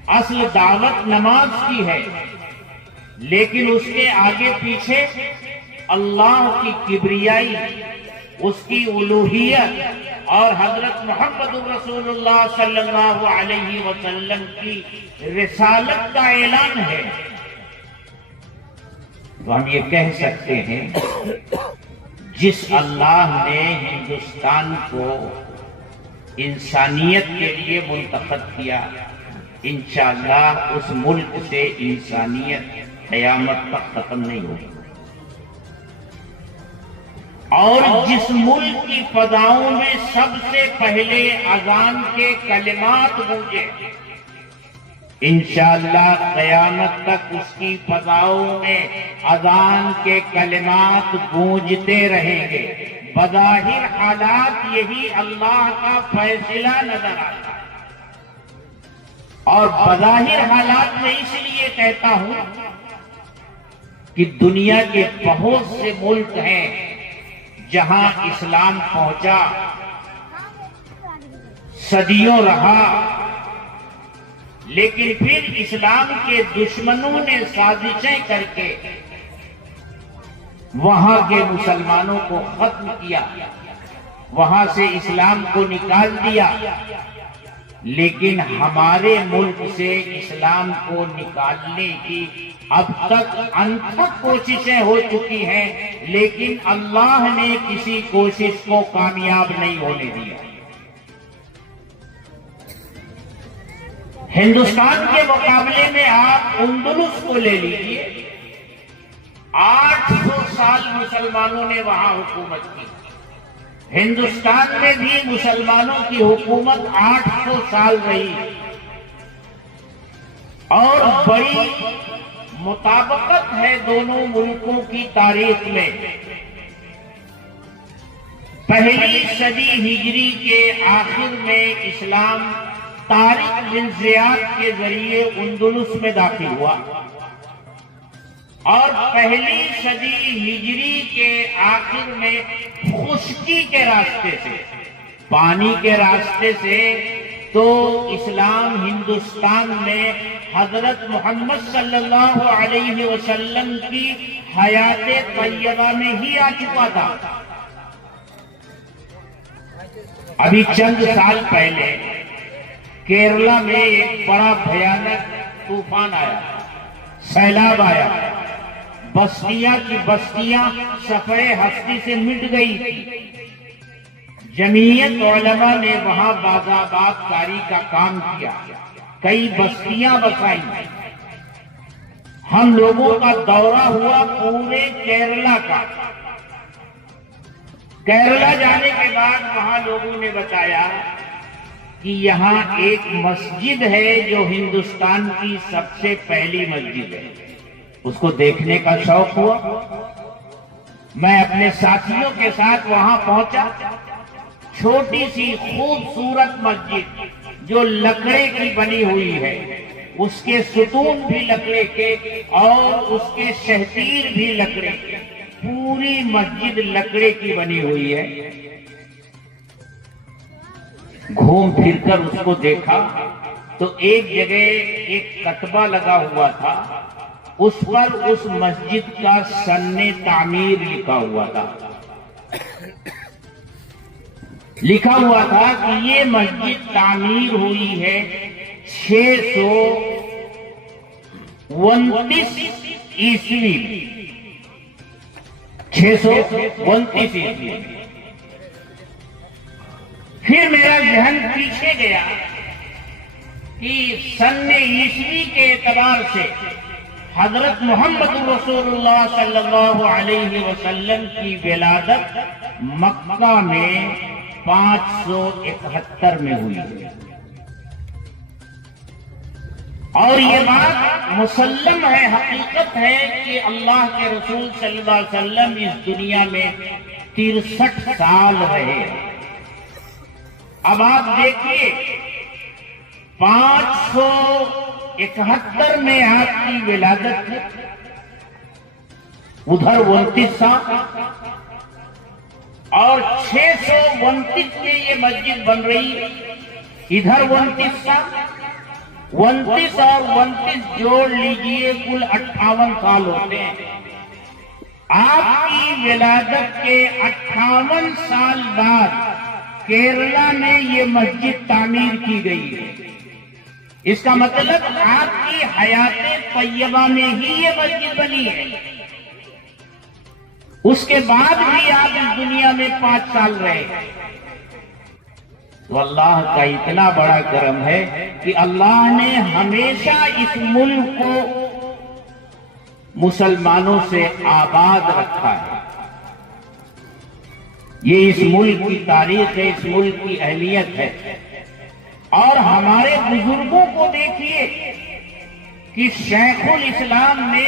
اصل دعوت نماز کی ہے، لیکن اس کے آگے پیچھے اللہ کی کبریائی، اس کی الوہیت اور حضرت محمد رسول اللہ صلی اللہ علیہ وسلم کی رسالت کا اعلان ہے. تو ہم یہ کہہ سکتے ہیں جس اللہ نے ہندوستان کو انسانیت کے لیے منتخب کیا، انشاءاللہ اس ملک سے انسانیت قیامت تک ختم نہیں ہوگی. اور جس ملک کی فضاؤں میں سب سے پہلے اذان کے کلمات گونجے، انشاءاللہ قیامت تک اس کی فضاؤں میں اذان کے کلمات گونجتے رہیں گے. بظاہر حالات یہی اللہ کا فیصلہ نظر آتا ہے، اور بظاہر حالات میں اس لیے کہتا ہوں کہ دنیا کے بہت سے ملک ہیں جہاں اسلام پہنچا، صدیوں رہا، لیکن پھر اسلام کے دشمنوں نے سازشیں کر کے وہاں کے مسلمانوں کو ختم کیا، وہاں سے اسلام کو نکال دیا. لیکن ہمارے ملک سے اسلام کو نکالنے کی اب تک انتھک کوششیں ہو چکی ہیں، لیکن اللہ نے کسی کوشش کو کامیاب نہیں ہونے دیا. ہندوستان کے مقابلے میں آپ اندلس کو لے لیجیے، 800 سال مسلمانوں نے وہاں حکومت کی. ہندوستان میں بھی مسلمانوں کی حکومت 800 سال رہی، اور بڑی مطابقت ہے دونوں ملکوں کی تاریخ میں. پہلی صدی ہجری کے آخر میں اسلام طارق بن زیاد کے ذریعے اندلس میں داخل ہوا، اور پہلی صدی ہجری کے آخر میں خشکی کے راستے سے، پانی کے راستے سے تو اسلام ہندوستان میں حضرت محمد صلی اللہ علیہ وسلم کی حیات طیبہ میں ہی آ چکا تھا. ابھی چند سال پہلے کیرلا میں ایک بڑا بھیانک طوفان آیا، سیلاب آیا، بستیاں کی بستیاں صفحے ہستی سے مٹ گئی تھی. جمعیت علماء نے وہاں بازآباد کاری کا کام کیا، کئی بستیاں بسائیں، ہم لوگوں کا دورہ ہوا پورے کیرلا کا. کیرلا جانے کے بعد وہاں لوگوں نے بتایا کہ یہاں ایک مسجد ہے جو ہندوستان کی سب سے پہلی مسجد ہے. اس کو دیکھنے کا شوق ہوا. میں اپنے ساتھیوں کے ساتھ وہاں پہنچا. چھوٹی سی خوبصورت مسجد جو لکڑے کی بنی ہوئی ہے، اس کے ستون بھی لکڑے کے اور اس کے شہتیر بھی لکڑے کے. پوری مسجد لکڑے کی بنی ہوئی ہے. گھوم پھر کر اس کو دیکھا تو ایک جگہ ایک کتبہ لگا ہوا تھا. اس پر اس مسجد کا سن تعمیر لکھا ہوا تھا. لکھا ہوا تھا کہ یہ مسجد تعمیر ہوئی ہے 629 عیسوی. 629 عیسوی. پھر میرا ذہن پیچھے گیا کہ سن عیسوی کے اعتبار سے حضرت محمد رسول اللہ صلی اللہ علیہ وسلم کی ولادت مکہ میں 571 میں ہوئی. اور یہ بات مسلم ہے، حقیقت ہے کہ اللہ کے رسول صلی اللہ علیہ وسلم اس دنیا میں 63 سال رہے. اب آپ دیکھیے 571 میں آپ کی ولادت ہے، ادھر 29 سال اور 629 میں یہ مسجد بن رہی ہے. ادھر 29 سال، 29 اور 29 جوڑ لیجئے کل 58 سال ہوتے ہیں. آپ کی ولادت کے 58 سال بعد کیرلا میں یہ مسجد تعمیر کی گئی ہے. اس کا مطلب آپ کی حیات طیبہ میں ہی یہ مسجد بنی ہے. اس کے بعد بھی آپ اس دنیا میں 5 سال رہے. تو اللہ کا اتنا بڑا کرم ہے کہ اللہ نے ہمیشہ اس ملک کو مسلمانوں سے آباد رکھا ہے. یہ اس ملک کی تاریخ ہے، اس ملک کی اہمیت ہے. اور ہمارے بزرگوں کو دیکھیے کہ شیخ الاسلام نے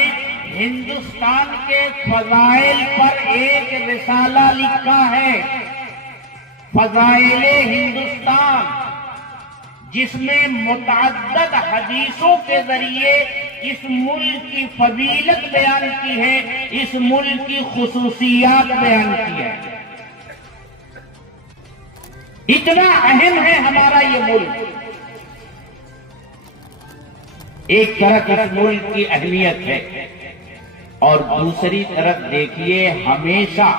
ہندوستان کے فضائل پر ایک رسالہ لکھا ہے، فضائل ہندوستان، جس میں متعدد حدیثوں کے ذریعے اس ملک کی فضیلت بیان کی ہے، اس ملک کی خصوصیات بیان کی ہے. اتنا اہم ہے ہمارا یہ ملک. ایک طرف اس ملک کی اہمیت ہے اور دوسری طرف دیکھیے ہمیشہ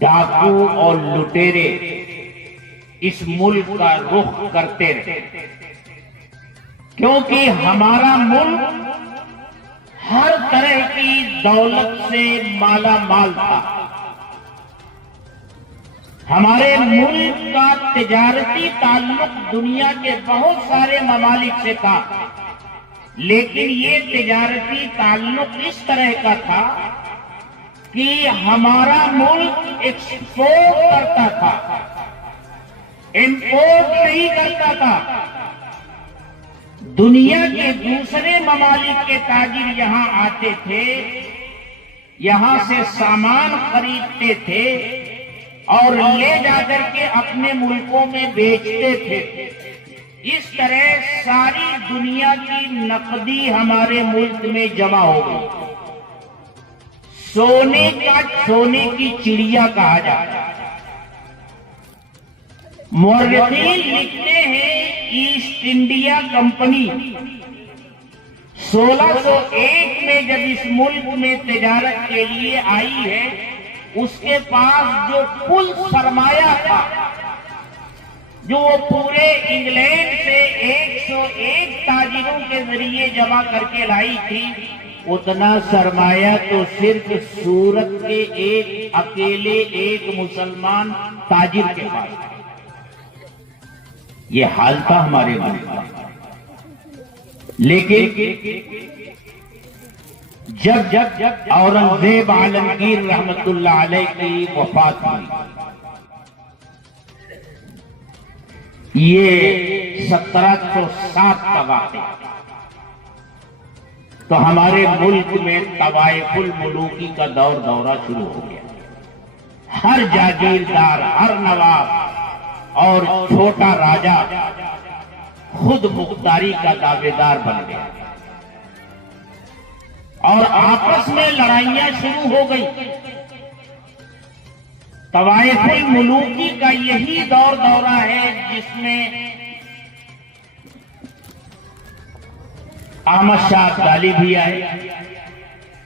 ڈاکو اور لٹیرے اس ملک کا رخ کرتے رہے، کیونکہ ہمارا ملک ہر طرح کی دولت سے مالا مال تھا. ہمارے ملک کا تجارتی تعلق دنیا کے بہت سارے ممالک سے تھا، لیکن یہ تجارتی تعلق اس طرح کا تھا کہ ہمارا ملک ایکسپورٹ کرتا تھا، امپورٹ نہیں کرتا تھا. دنیا کے دوسرے ممالک کے تاجر یہاں آتے تھے، یہاں سے سامان خریدتے تھے اور لے جا کر کے اپنے ملکوں میں بیچتے تھے. اس طرح ساری دنیا کی نقدی ہمارے ملک میں جمع ہو گئی. سونے کی چڑیا کہا جاتا ہے. مورخین لکھتے ہیں ایسٹ انڈیا کمپنی 1601 میں جب اس ملک میں تجارت کے لیے آئی ہے، اس کے پاس جو کل سرمایہ تھا، جو وہ پورے انگلینڈ سے 101 تاجروں کے ذریعے جمع کر کے لائی تھی، اتنا سرمایہ تو صرف سورت کے اکیلے ایک مسلمان تاجر کے پاس تھا. یہ حال تھا ہمارے ملک کا. لیکن جب اورنگزیب عالمگیر رحمت اللہ علیہ کی وفات ہوئی، یہ 1707 کا واقعہ، تو ہمارے ملک میں طوائف الملوکی کا دورہ شروع ہو گیا۔ ہر جاگیردار، ہر نواب اور چھوٹا راجا خود مختاری کا دعوے دار بن گیا، اور آپس میں لڑائیاں شروع ہو گئی۔ طوائف الملوکی کا یہی دورہ ہے جس میں احمد شاہ ابدالی بھی آئے،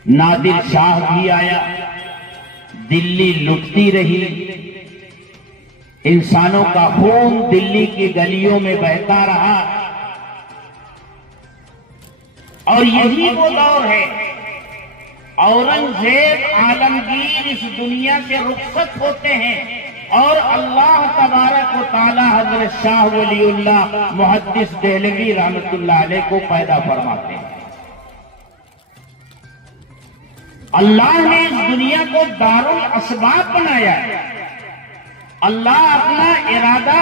نادر شاہ بھی آیا، دلی لٹتی رہی، انسانوں کا خون دلی کی گلیوں میں بہتا رہا، اور یہی وہ دور ہے۔ اورنگزیب عالمگیر اس دنیا سے رخصت ہوتے ہیں اور اللہ تبارک و تعالی حضرت شاہ ولی اللہ محدث دہلوی رحمت اللہ علیہ کو پیدا فرماتے ہیں۔ اللہ نے اس دنیا کو دارالاسباب بنایا ہے۔ اللہ اپنا ارادہ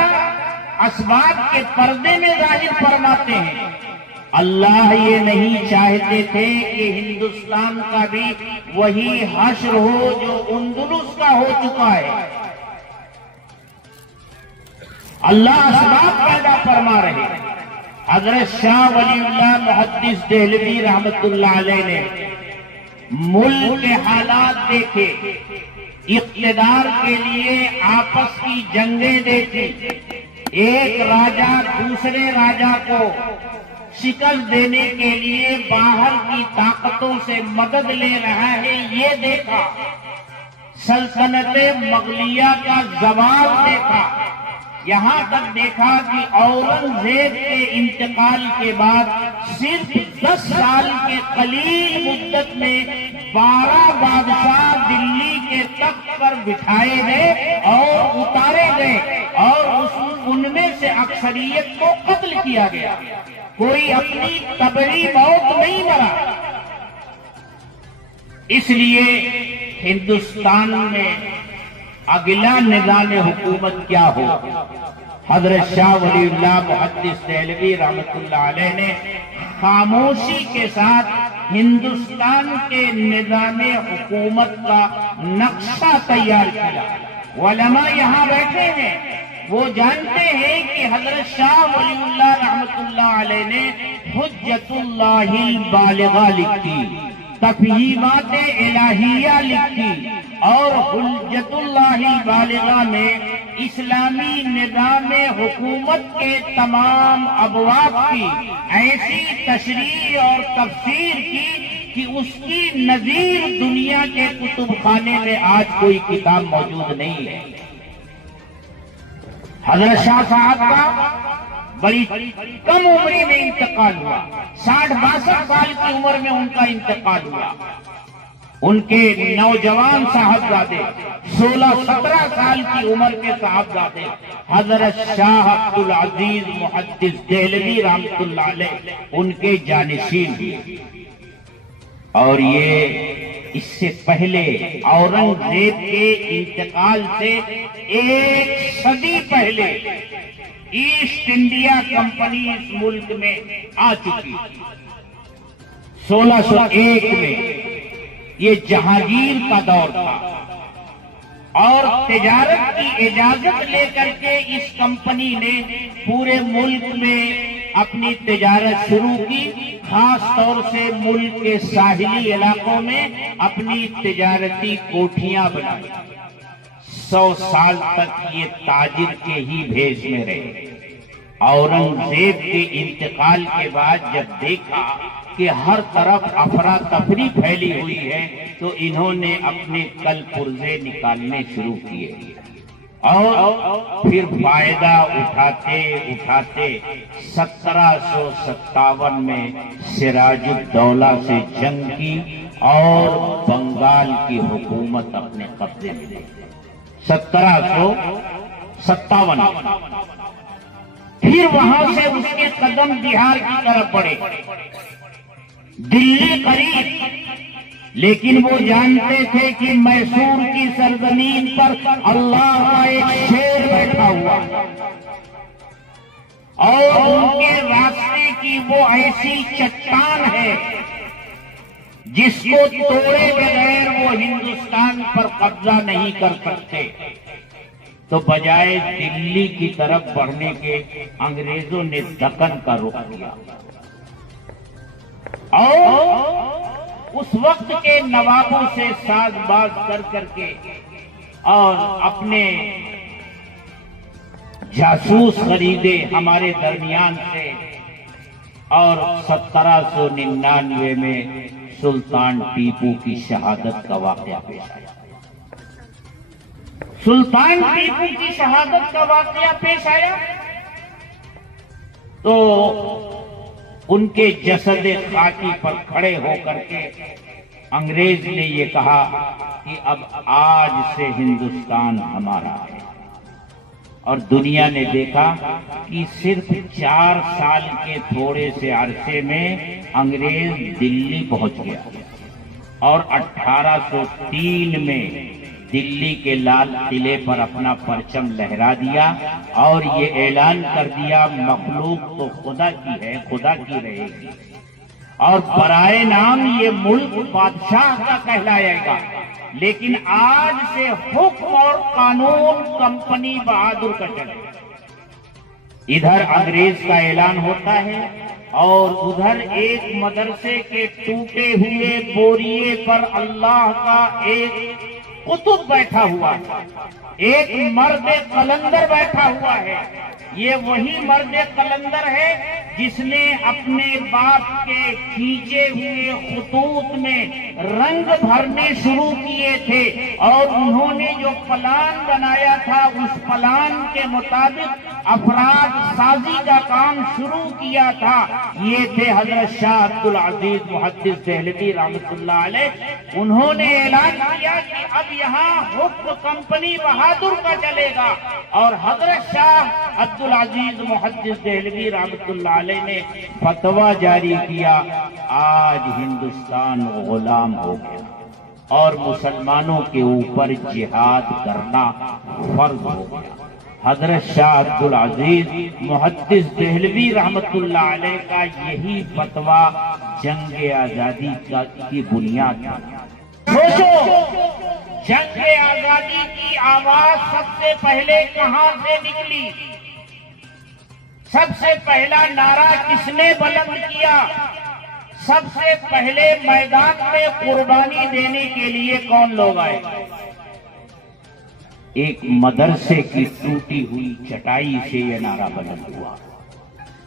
اسباب کے پردے میں ظاہر فرماتے ہیں۔ اللہ یہ نہیں چاہتے تھے کہ ہندوستان کا بھی وہی حشر ہو جو اندلس کا ہو چکا ہے۔ اللہ اسباب پیدا فرما رہے ہیں۔ حضرت شاہ ولی اللہ محدث دہلوی رحمت اللہ علیہ نے ملک کے حالات دیکھے، اقتدار کے لیے آپس کی جنگیں دیکھی، ایک راجا دوسرے راجا کو شکست دینے کے لیے باہر کی طاقتوں سے مدد لے رہا ہے، یہ دیکھا۔ سلطنت مغلیہ کا زوال دیکھا، یہاں تک دیکھا کہ اورنگزیب کے انتقال کے بعد صرف 10 سال کے قلیل مدت میں 12 بادشاہ دلی کے تخت پر بٹھائے گئے اور اتارے گئے، اور ان میں سے اکثریت کو قتل کیا گیا، کوئی اپنی طبعی موت نہیں مرا۔ اس لیے ہندوستان میں اگلا نظام حکومت کیا ہو؟ حضرت شاہ ولی اللہ محدث دہلوی رحمت اللہ علیہ نے خاموشی کے ساتھ ہندوستان کے نظام حکومت کا نقشہ تیار کیا۔ علماء یہاں بیٹھے ہیں، وہ جانتے ہیں کہ حضرت شاہ ولی اللہ رحمت اللہ علیہ نے حجت اللہ البالغہ لکھی، تفہیمات الہیہ لکھی، اور حجت اللہ البالغہ میں اسلامی نظام حکومت کے تمام ابواب کی ایسی تشریح اور تفسیر کی کہ اس کی نظیر دنیا کے کتب خانے میں آج کوئی کتاب موجود نہیں ہے۔ حضرت شاہ صاحب کا بڑی کم عمری میں انتقال ہوا، 60-62 سال کی عمر میں ان کا انتقال ہوا۔ ان کے نوجوان صاحبزادے 16-17 سال کی عمر کے صاحبزادے حضرت شاہ عبدالعزیز محدث دہلوی رحمت اللہ علیہ ان کے جانشین ہوئے، اور یہ اس سے پہلے اورنگزیب کے انتقال سے 1 صدی پہلے ایسٹ انڈیا کمپنی اس ملک میں آ چکی۔ 1601 میں یہ جہانگیر کا دور تھا، اور تجارت کی اجازت لے کر کے اس کمپنی نے پورے ملک میں اپنی تجارت شروع کی، خاص طور سے ملک کے ساحلی علاقوں میں اپنی تجارتی کوٹھیاں بنائی۔ 100 سال تک یہ تاجر کے ہی بھیس میں رہے۔ اورنگزیب کے انتقال کے بعد جب دیکھا کہ ہر طرف افراتفری پھیلی ہوئی ہے، تو انہوں نے اپنے کل پرزے نکالنے شروع کیے، اور پھر فائدہ اٹھاتے اٹھاتے 1757 میں سراج الدولہ سے جنگ کی اور بنگال کی حکومت اپنے قبضے میں لے۔ 1757 پھر وہاں سے اس کے قدم بہار کی طرف بڑھے، دلی قریب لیکن وہ جانتے تھے کہ میسور کی سرزمین پر اللہ کا ایک شیر بیٹھا ہوا اور ان کے راستے کی وہ ایسی چٹان ہے جس کو توڑے بغیر وہ ہندوستان پر قبضہ نہیں کر سکتے. تو بجائے دلی کی طرف بڑھنے کے انگریزوں نے دکن کا رخ کیا اور اس وقت کے نوابوں سے ساز باز کر کے اور اپنے جاسوس خریدے ہمارے درمیان سے، اور 1799 میں سلطان ٹیپو کی شہادت کا واقعہ پیش آیا. سلطان ٹیپو کی شہادت کا واقعہ پیش آیا تو ان کے جسد خاکی پر کھڑے ہو کر کے انگریز نے یہ کہا کہ اب آج سے ہندوستان ہمارا ہے. اور دنیا نے دیکھا کہ صرف 4 سال کے تھوڑے سے عرصے میں انگریز دلی پہنچ گیا اور 1803 میں دلی کے لال قلعے پر اپنا پرچم لہرا دیا اور یہ اعلان کر دیا مخلوق تو خدا کی ہے، خدا کی رہے گی، اور برائے نام یہ ملک بادشاہ کا کہلائے گا، لیکن آج سے حکم اور قانون کمپنی بہادر کا چلے گا. ادھر انگریز کا اعلان ہوتا ہے اور ادھر ایک مدرسے کے ٹوٹے ہوئے بوریے پر اللہ کا ایک قطب بیٹھا ہوا ہے، ایک مرد قلندر بیٹھا ہوا ہے. یہ وہی مرد قلندر ہے جس نے اپنے باپ کے کھینچے ہوئے خطوط میں رنگ بھرنے شروع کیے تھے اور انہوں نے جو پلان بنایا تھا اس پلان کے مطابق افراد سازی کا کام شروع کیا تھا. یہ تھے حضرت شاہ عبدالعزیز محدث دہلوی رحمۃ اللہ علیہ. انہوں نے اعلان کیا کہ اب یہاں حکم کمپنی بہادر کا چلے گا، اور حضرت شاہ عبدالعزیز محدث دہلوی رحمۃ اللہ علیہ نے فتویٰ جاری کیا. آج ہندوستان غلام ہو گیا اور مسلمانوں کے اوپر جہاد کرنا فرض ہو گیا. حضرت شاہ عبدالعزیز محدث دہلوی رحمۃ اللہ علیہ کا یہی فتویٰ جنگ آزادی کی بنیاد ہے. سوچو جنگ آزادی کی آواز سب سے پہلے کہاں سے نکلی؟ سب سے پہلا نعرہ کس نے بلند کیا؟ سب سے پہلے میدان میں قربانی دینے کے لیے کون لوگ آئے؟ ایک مدرسے کی ٹوٹی ہوئی چٹائی سے یہ نعرہ بلند ہوا.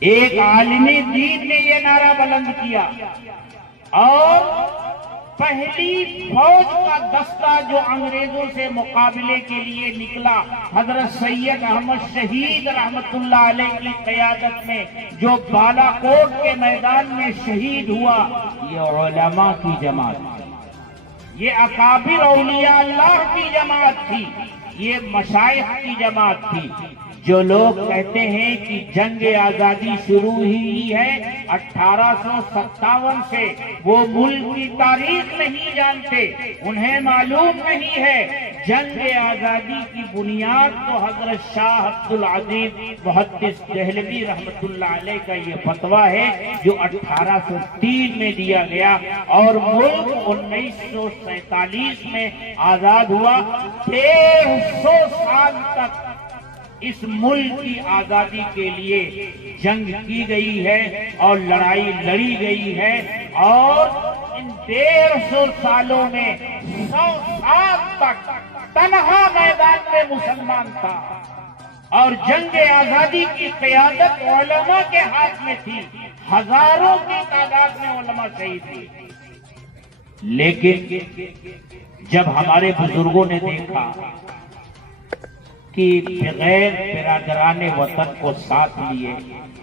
ایک عالم دین نے یہ نعرہ بلند کیا، اور پہلی فوج کا دستہ جو انگریزوں سے مقابلے کے لیے نکلا حضرت سید احمد شہید رحمت اللہ علیہ کی قیادت میں، جو بالا کوٹ کے میدان میں شہید ہوا، یہ علماء کی جماعت تھی، یہ اکابر اولیاء اللہ کی جماعت تھی، یہ مشائخ کی جماعت تھی. جو لوگ کہتے ہیں کہ جنگ آزادی شروع ہی ہے 1857 سے، وہ ملک کی تاریخ نہیں جانتے، انہیں معلوم نہیں ہے. جنگ آزادی کی بنیاد تو حضرت شاہ عبدالعزیز محدث دہلوی رحمۃ اللہ علیہ کا یہ فتویٰ ہے جو 1803 میں دیا گیا، اور ملک 1947 میں آزاد ہوا. 150 سال تک اس ملک کی آزادی کے لیے جنگ کی گئی ہے اور لڑائی لڑی گئی ہے، اور ان 150 سالوں میں 100 سال تک تنہا میدان میں مسلمان تھا، اور جنگ آزادی کی قیادت علماء کے ہاتھ میں تھی. ہزاروں کی تعداد میں علماء شہید تھے. لیکن جب ہمارے بزرگوں نے دیکھا کہ بغیر برادران وطن کو ساتھ لیے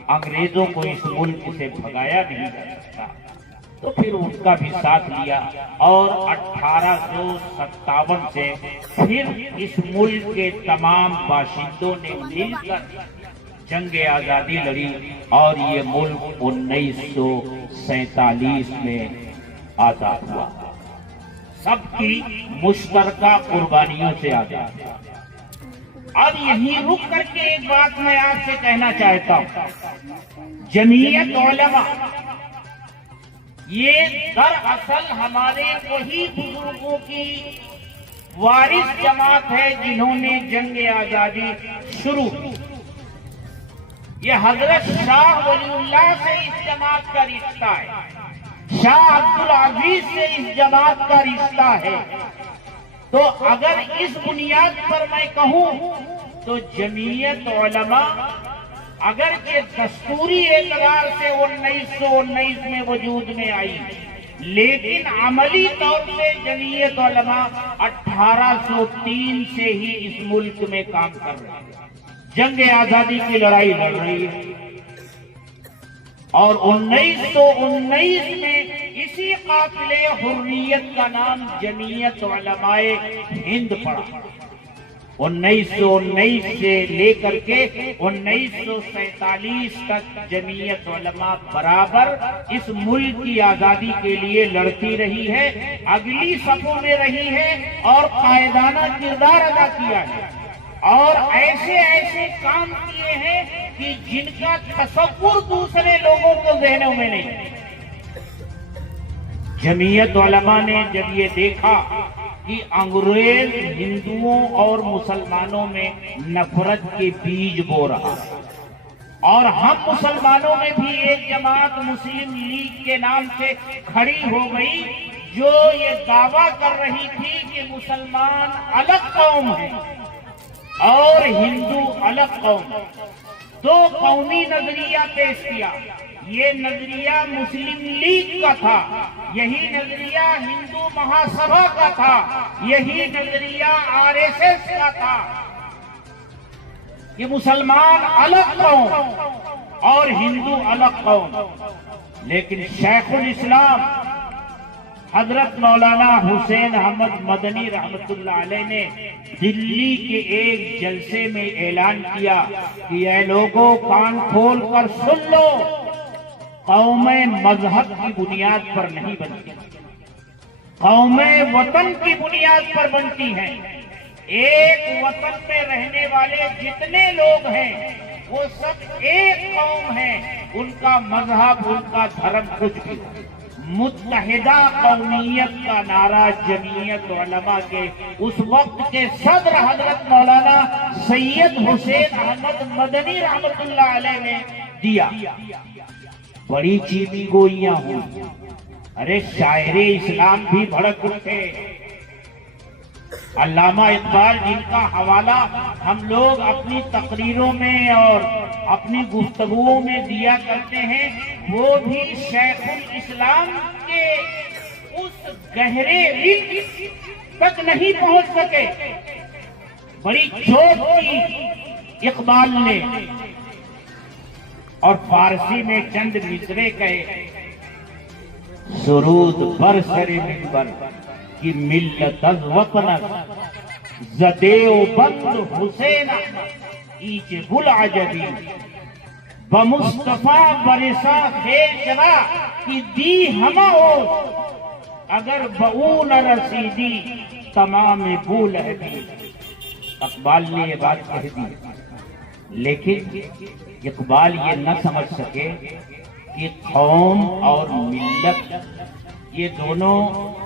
انگریزوں کو اس ملک سے بھگایا نہیں جا سکتا، تو پھر ان کا بھی ساتھ لیا، اور 1857 سے پھر اس ملک کے تمام باشندوں نے مل کر جنگ آزادی لڑی، اور یہ ملک 1947 میں آزاد ہوا. سب کی مشترکہ قربانیوں سے آزاد ہے۔ اب یہیں رک کر کے ایک بات میں آپ سے کہنا چاہتا ہوں، جمعیت علماء یہ دراصل ہمارے وہی بزرگوں کی وارث جماعت ہے جنہوں نے جنگ آزادی شروع کی۔ یہ حضرت شاہ ولی اللہ سے اس جماعت کا رشتہ ہے، شاہ عبدالعزیز سے اس جماعت کا رشتہ ہے۔ تو اگر اس بنیاد پر میں کہوں تو جمعیت علماء اگرچہ دستوری اعتبار سے 1919 میں وجود میں آئی، لیکن عملی طور سے جمعیت علماء 1803 سے ہی اس ملک میں کام کر رہی ہے، جنگ آزادی کی لڑائی لڑ رہی ہے، اور 1919 میں اسی قافلے حریت کا نام جمعیت علماء ہند پڑا۔ 1919 سے لے کر کے 1947 تک جمعیت علماء برابر اس ملک کی آزادی کے لیے لڑتی رہی ہے، اگلی صفوں میں رہی ہے اور قائدانہ کردار ادا کیا ہے، اور ایسے ایسے کام کیے ہیں کہ جن کا تصور دوسرے لوگوں کو ذہنوں میں نہیں۔ جمعیت علماء نے جب یہ دیکھا کہ انگریز ہندوؤں اور مسلمانوں میں نفرت کے بیج بو رہا ہے، اور ہم مسلمانوں میں بھی ایک جماعت مسلم لیگ کے نام سے کھڑی ہو گئی جو یہ دعویٰ کر رہی تھی کہ مسلمان الگ قوم ہیں اور ہندو الگ قوم، دو قومی نظریہ پیش کیا۔ یہ نظریہ مسلم لیگ کا تھا، یہی نظریہ ہندو مہاسبھا کا تھا، یہی نظریہ RSS کا تھا کہ مسلمان الگ قوم اور ہندو الگ قوم۔ لیکن شیخ الاسلام حضرت مولانا حسین احمد مدنی رحمت اللہ علیہ نے دلی کے ایک جلسے میں اعلان کیا کہ اے لوگوں کان کھول کر سن لو، قومیں مذہب کی بنیاد پر نہیں بنتی، قومیں وطن کی بنیاد پر بنتی ہیں۔ ایک وطن میں رہنے والے جتنے لوگ ہیں وہ سب ایک قوم ہیں، ان کا مذہب ان کا دھرم کچھ بھی ہو۔ متحدہ قومیت کا نعرہ جمعیت علماء کے اس وقت کے صدر حضرت مولانا سید حسین احمد مدنی رحمت اللہ علیہ نے دیا۔ بڑی چیمی گوئیاں ہوئی، ارے شاعر اسلام بھی بھڑک اٹھے۔ علامہ اقبال جن کا حوالہ ہم لوگ اپنی تقریروں میں اور اپنی گفتگوؤں میں دیا کرتے ہیں، وہ بھی شیخ الاسلام کے اس گہرے علم تک نہیں پہنچ سکے۔ بڑی چوٹ کی اقبال نے، اور فارسی میں چند مصرے کہے، سرود بر سر منبر کی ملت از وطنت زدے و بند حسین ایچ گل عجبی بمصطفیٰ برسا خیشرا کی دی ہما ہو اگر بہو نہ رسیدی تمام بول ہے۔ اقبال نے یہ بات کہہ دی، لیکن اقبال یہ نہ سمجھ سکے کہ قوم اور ملت یہ دونوں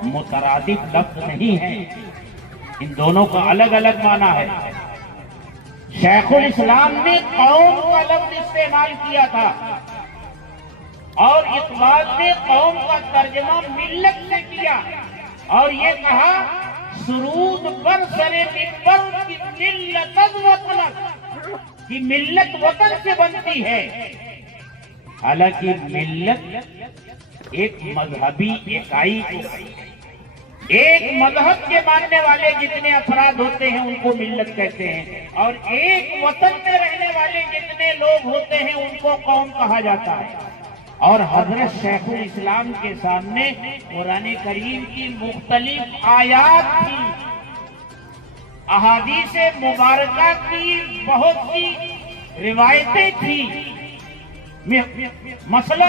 مترادف لفظ نہیں ہیں، ان دونوں کا الگ الگ معنی ہے۔ شیخ الاسلام نے قوم کا لفظ استعمال کیا تھا اور اقبال نے قوم کا ترجمہ ملت سے کیا، اور یہ کہا سرود پر سر منبر کی ملت وطن، کہ ملت وطن سے بنتی ہے۔ حالانکہ ملت ایک مذہبی اکائی، ایک مذہب کے ماننے والے جتنے افراد ہوتے ہیں ان کو ملت کہتے ہیں، اور ایک وطن میں رہنے والے جتنے لوگ ہوتے ہیں ان کو قوم کہا جاتا ہے۔ اور حضرت شیخ الاسلام کے سامنے قرآن کریم کی مختلف آیات تھی، احادیث مبارکہ کی بہت سی روایتیں تھی۔ مثلا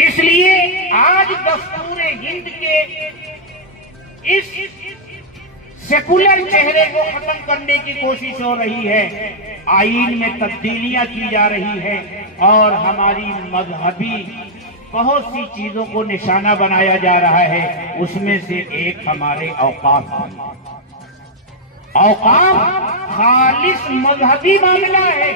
اس لیے آج دستور ہند کے اس سیکولر چہرے کو ختم کرنے کی کوشش ہو رہی ہے، آئین میں تبدیلیاں کی جا رہی ہے اور ہماری مذہبی بہت سی چیزوں کو نشانہ بنایا جا رہا ہے۔ اس میں سے ایک ہمارے اوقاف ہیں۔ اوقاف خالص مذہبی معاملہ ہے۔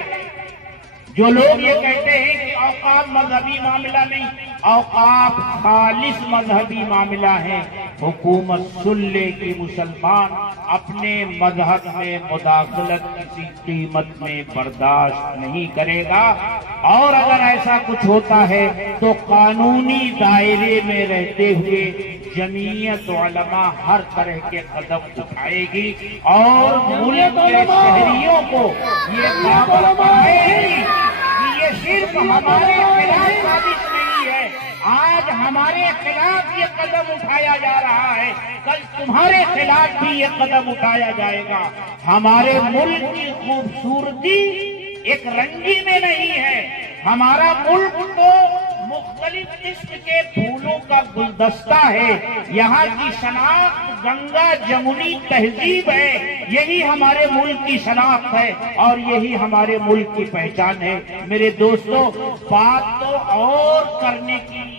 جو لوگ یہ کہتے ہیں کہ اوقاف مذہبی معاملہ نہیں، اوقاف خالص مذہبی معاملہ ہے۔ حکومت سن لے کہ مسلمان اپنے مذہب میں مداخلت کسی قیمت میں برداشت نہیں کرے گا، اور اگر ایسا کچھ ہوتا ہے تو قانونی دائرے میں رہتے ہوئے جمعیت علماء ہر طرح کے قدم اٹھائے گی اور ملک کے شہریوں کو یہ خبر پائے گی کہ یہ صرف ہمارے خلاف سازش نہیں ہے، آج ہمارے خلاف یہ قدم اٹھایا جا رہا ہے، کل تمہارے خلاف بھی یہ قدم اٹھایا جائے گا۔ ہمارے ملک کی خوبصورتی ایک رنگی میں نہیں ہے، ہمارا ملک تو مختلف قسم کے پھولوں کا گلدستہ ہے۔ یہاں کی شناخت گنگا جمنی تہذیب ہے، یہی ہمارے ملک کی شناخت ہے اور یہی ہمارے ملک کی پہچان ہے۔ میرے دوستو، بات تو اور کرنے کی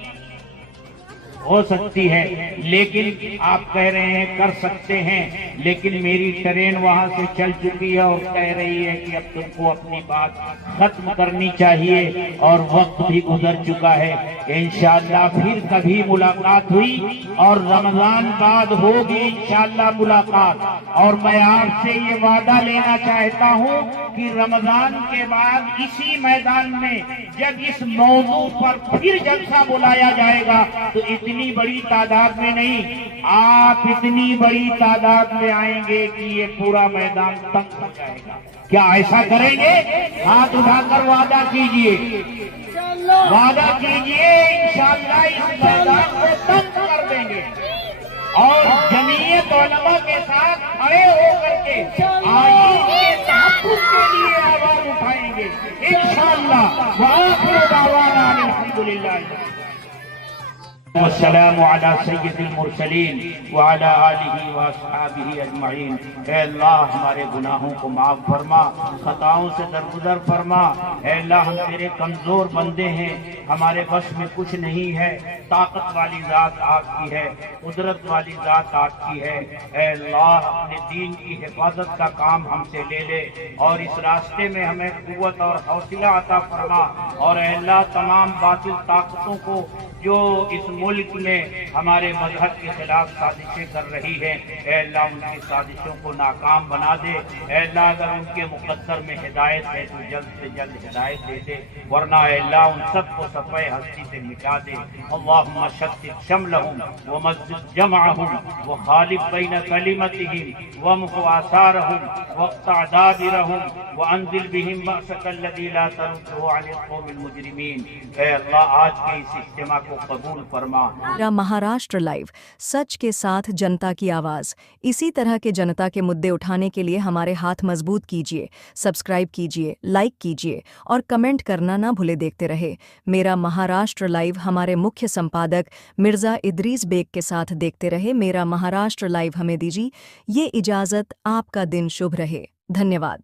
ہو سکتی ہے، لیکن آپ کہہ رہے ہیں کر سکتے ہیں، لیکن میری ٹرین وہاں سے چل چکی ہے اور کہہ رہی ہے کہ اب تم کو اپنی بات ختم کرنی چاہیے اور وقت بھی گزر چکا ہے۔ انشاءاللہ پھر کبھی ملاقات ہوئی اور رمضان بعد ہوگی انشاءاللہ ملاقات، اور میں آپ سے یہ وعدہ لینا چاہتا ہوں کہ رمضان کے بعد اسی میدان میں جب اس موضوع پر پھر جلسہ بلایا جائے گا تو اتنی بڑی تعداد میں نہیں، آپ اتنی بڑی تعداد میں آئیں گے کہ یہ پورا میدان تنگ ہو جائے گا۔ کیا ایسا کریں گے؟ ہاتھ اٹھا کر وعدہ کیجئے، وعدہ کیجئے انشاءاللہ اس میدان کو تنگ کر دیں گے اور جمعیت علماء کے ساتھ کھڑے ہو کر کے آئین کے تحفظ کے لیے آواز اٹھائیں گے انشاءاللہ۔ وآخر دعوانا ان الحمدللہ والسلام علی سید المرسلین وعلی آلہ واصحابہ اجمعین۔ اے اللہ ہمارے گناہوں کو معاف فرما، خطاؤں سے درگزر فرما۔ اے اللہ ہم تیرے کمزور بندے ہیں، ہمارے بس میں کچھ نہیں ہے، طاقت والی ذات آپ کی ہے، قدرت والی ذات آپ کی ہے۔ اے اللہ اپنے دین کی حفاظت کا کام ہم سے لے لے اور اس راستے میں ہمیں قوت اور حوصلہ عطا فرما، اور اے اللہ تمام باطل طاقتوں کو جو اس ملک میں ہمارے مذہب کے خلاف سازشیں کر رہی ہیں، اے اللہ ان کی سازشوں کو ناکام بنا دے۔ اے اللہ اگر ان کے مقدر میں ہدایت ہے تو جلد سے جلد ہدایت دے دے، ورنہ اے اللہ ان سب کو صفحہ ہستی سے مٹا دے۔ اللہم شتت شملہم ومزق جمعہم وخالف بین کلمتہم وامحو آثارہم واقطع دابرہم وانزل بہم بأسک الذی لا ترده عن القوم المجرمین۔ اے اللہ آج کے اس اجتماع کو قبول فرما۔ میرا مہاراشٹر لائیو، سچ کے ساتھ جنتا کی آواز۔ اسی طرح کے جنتا کے مدعے اٹھانے کے لیے ہمارے ہاتھ مضبوط کیجیے، سبسکرائب کیجیے، لائک کیجیے اور کمنٹ کرنا نہ بھولے۔ دیکھتے رہے میرا مہاراشٹر لائیو۔ ہمارے مکھیہ سمپادک مرزا ادریس بیگ کے ساتھ دیکھتے رہے میرا مہاراشٹر لائیو۔ ہمیں دیجیے یہ اجازت، آپ کا دن شبھ رہے۔ دھنیہ واد۔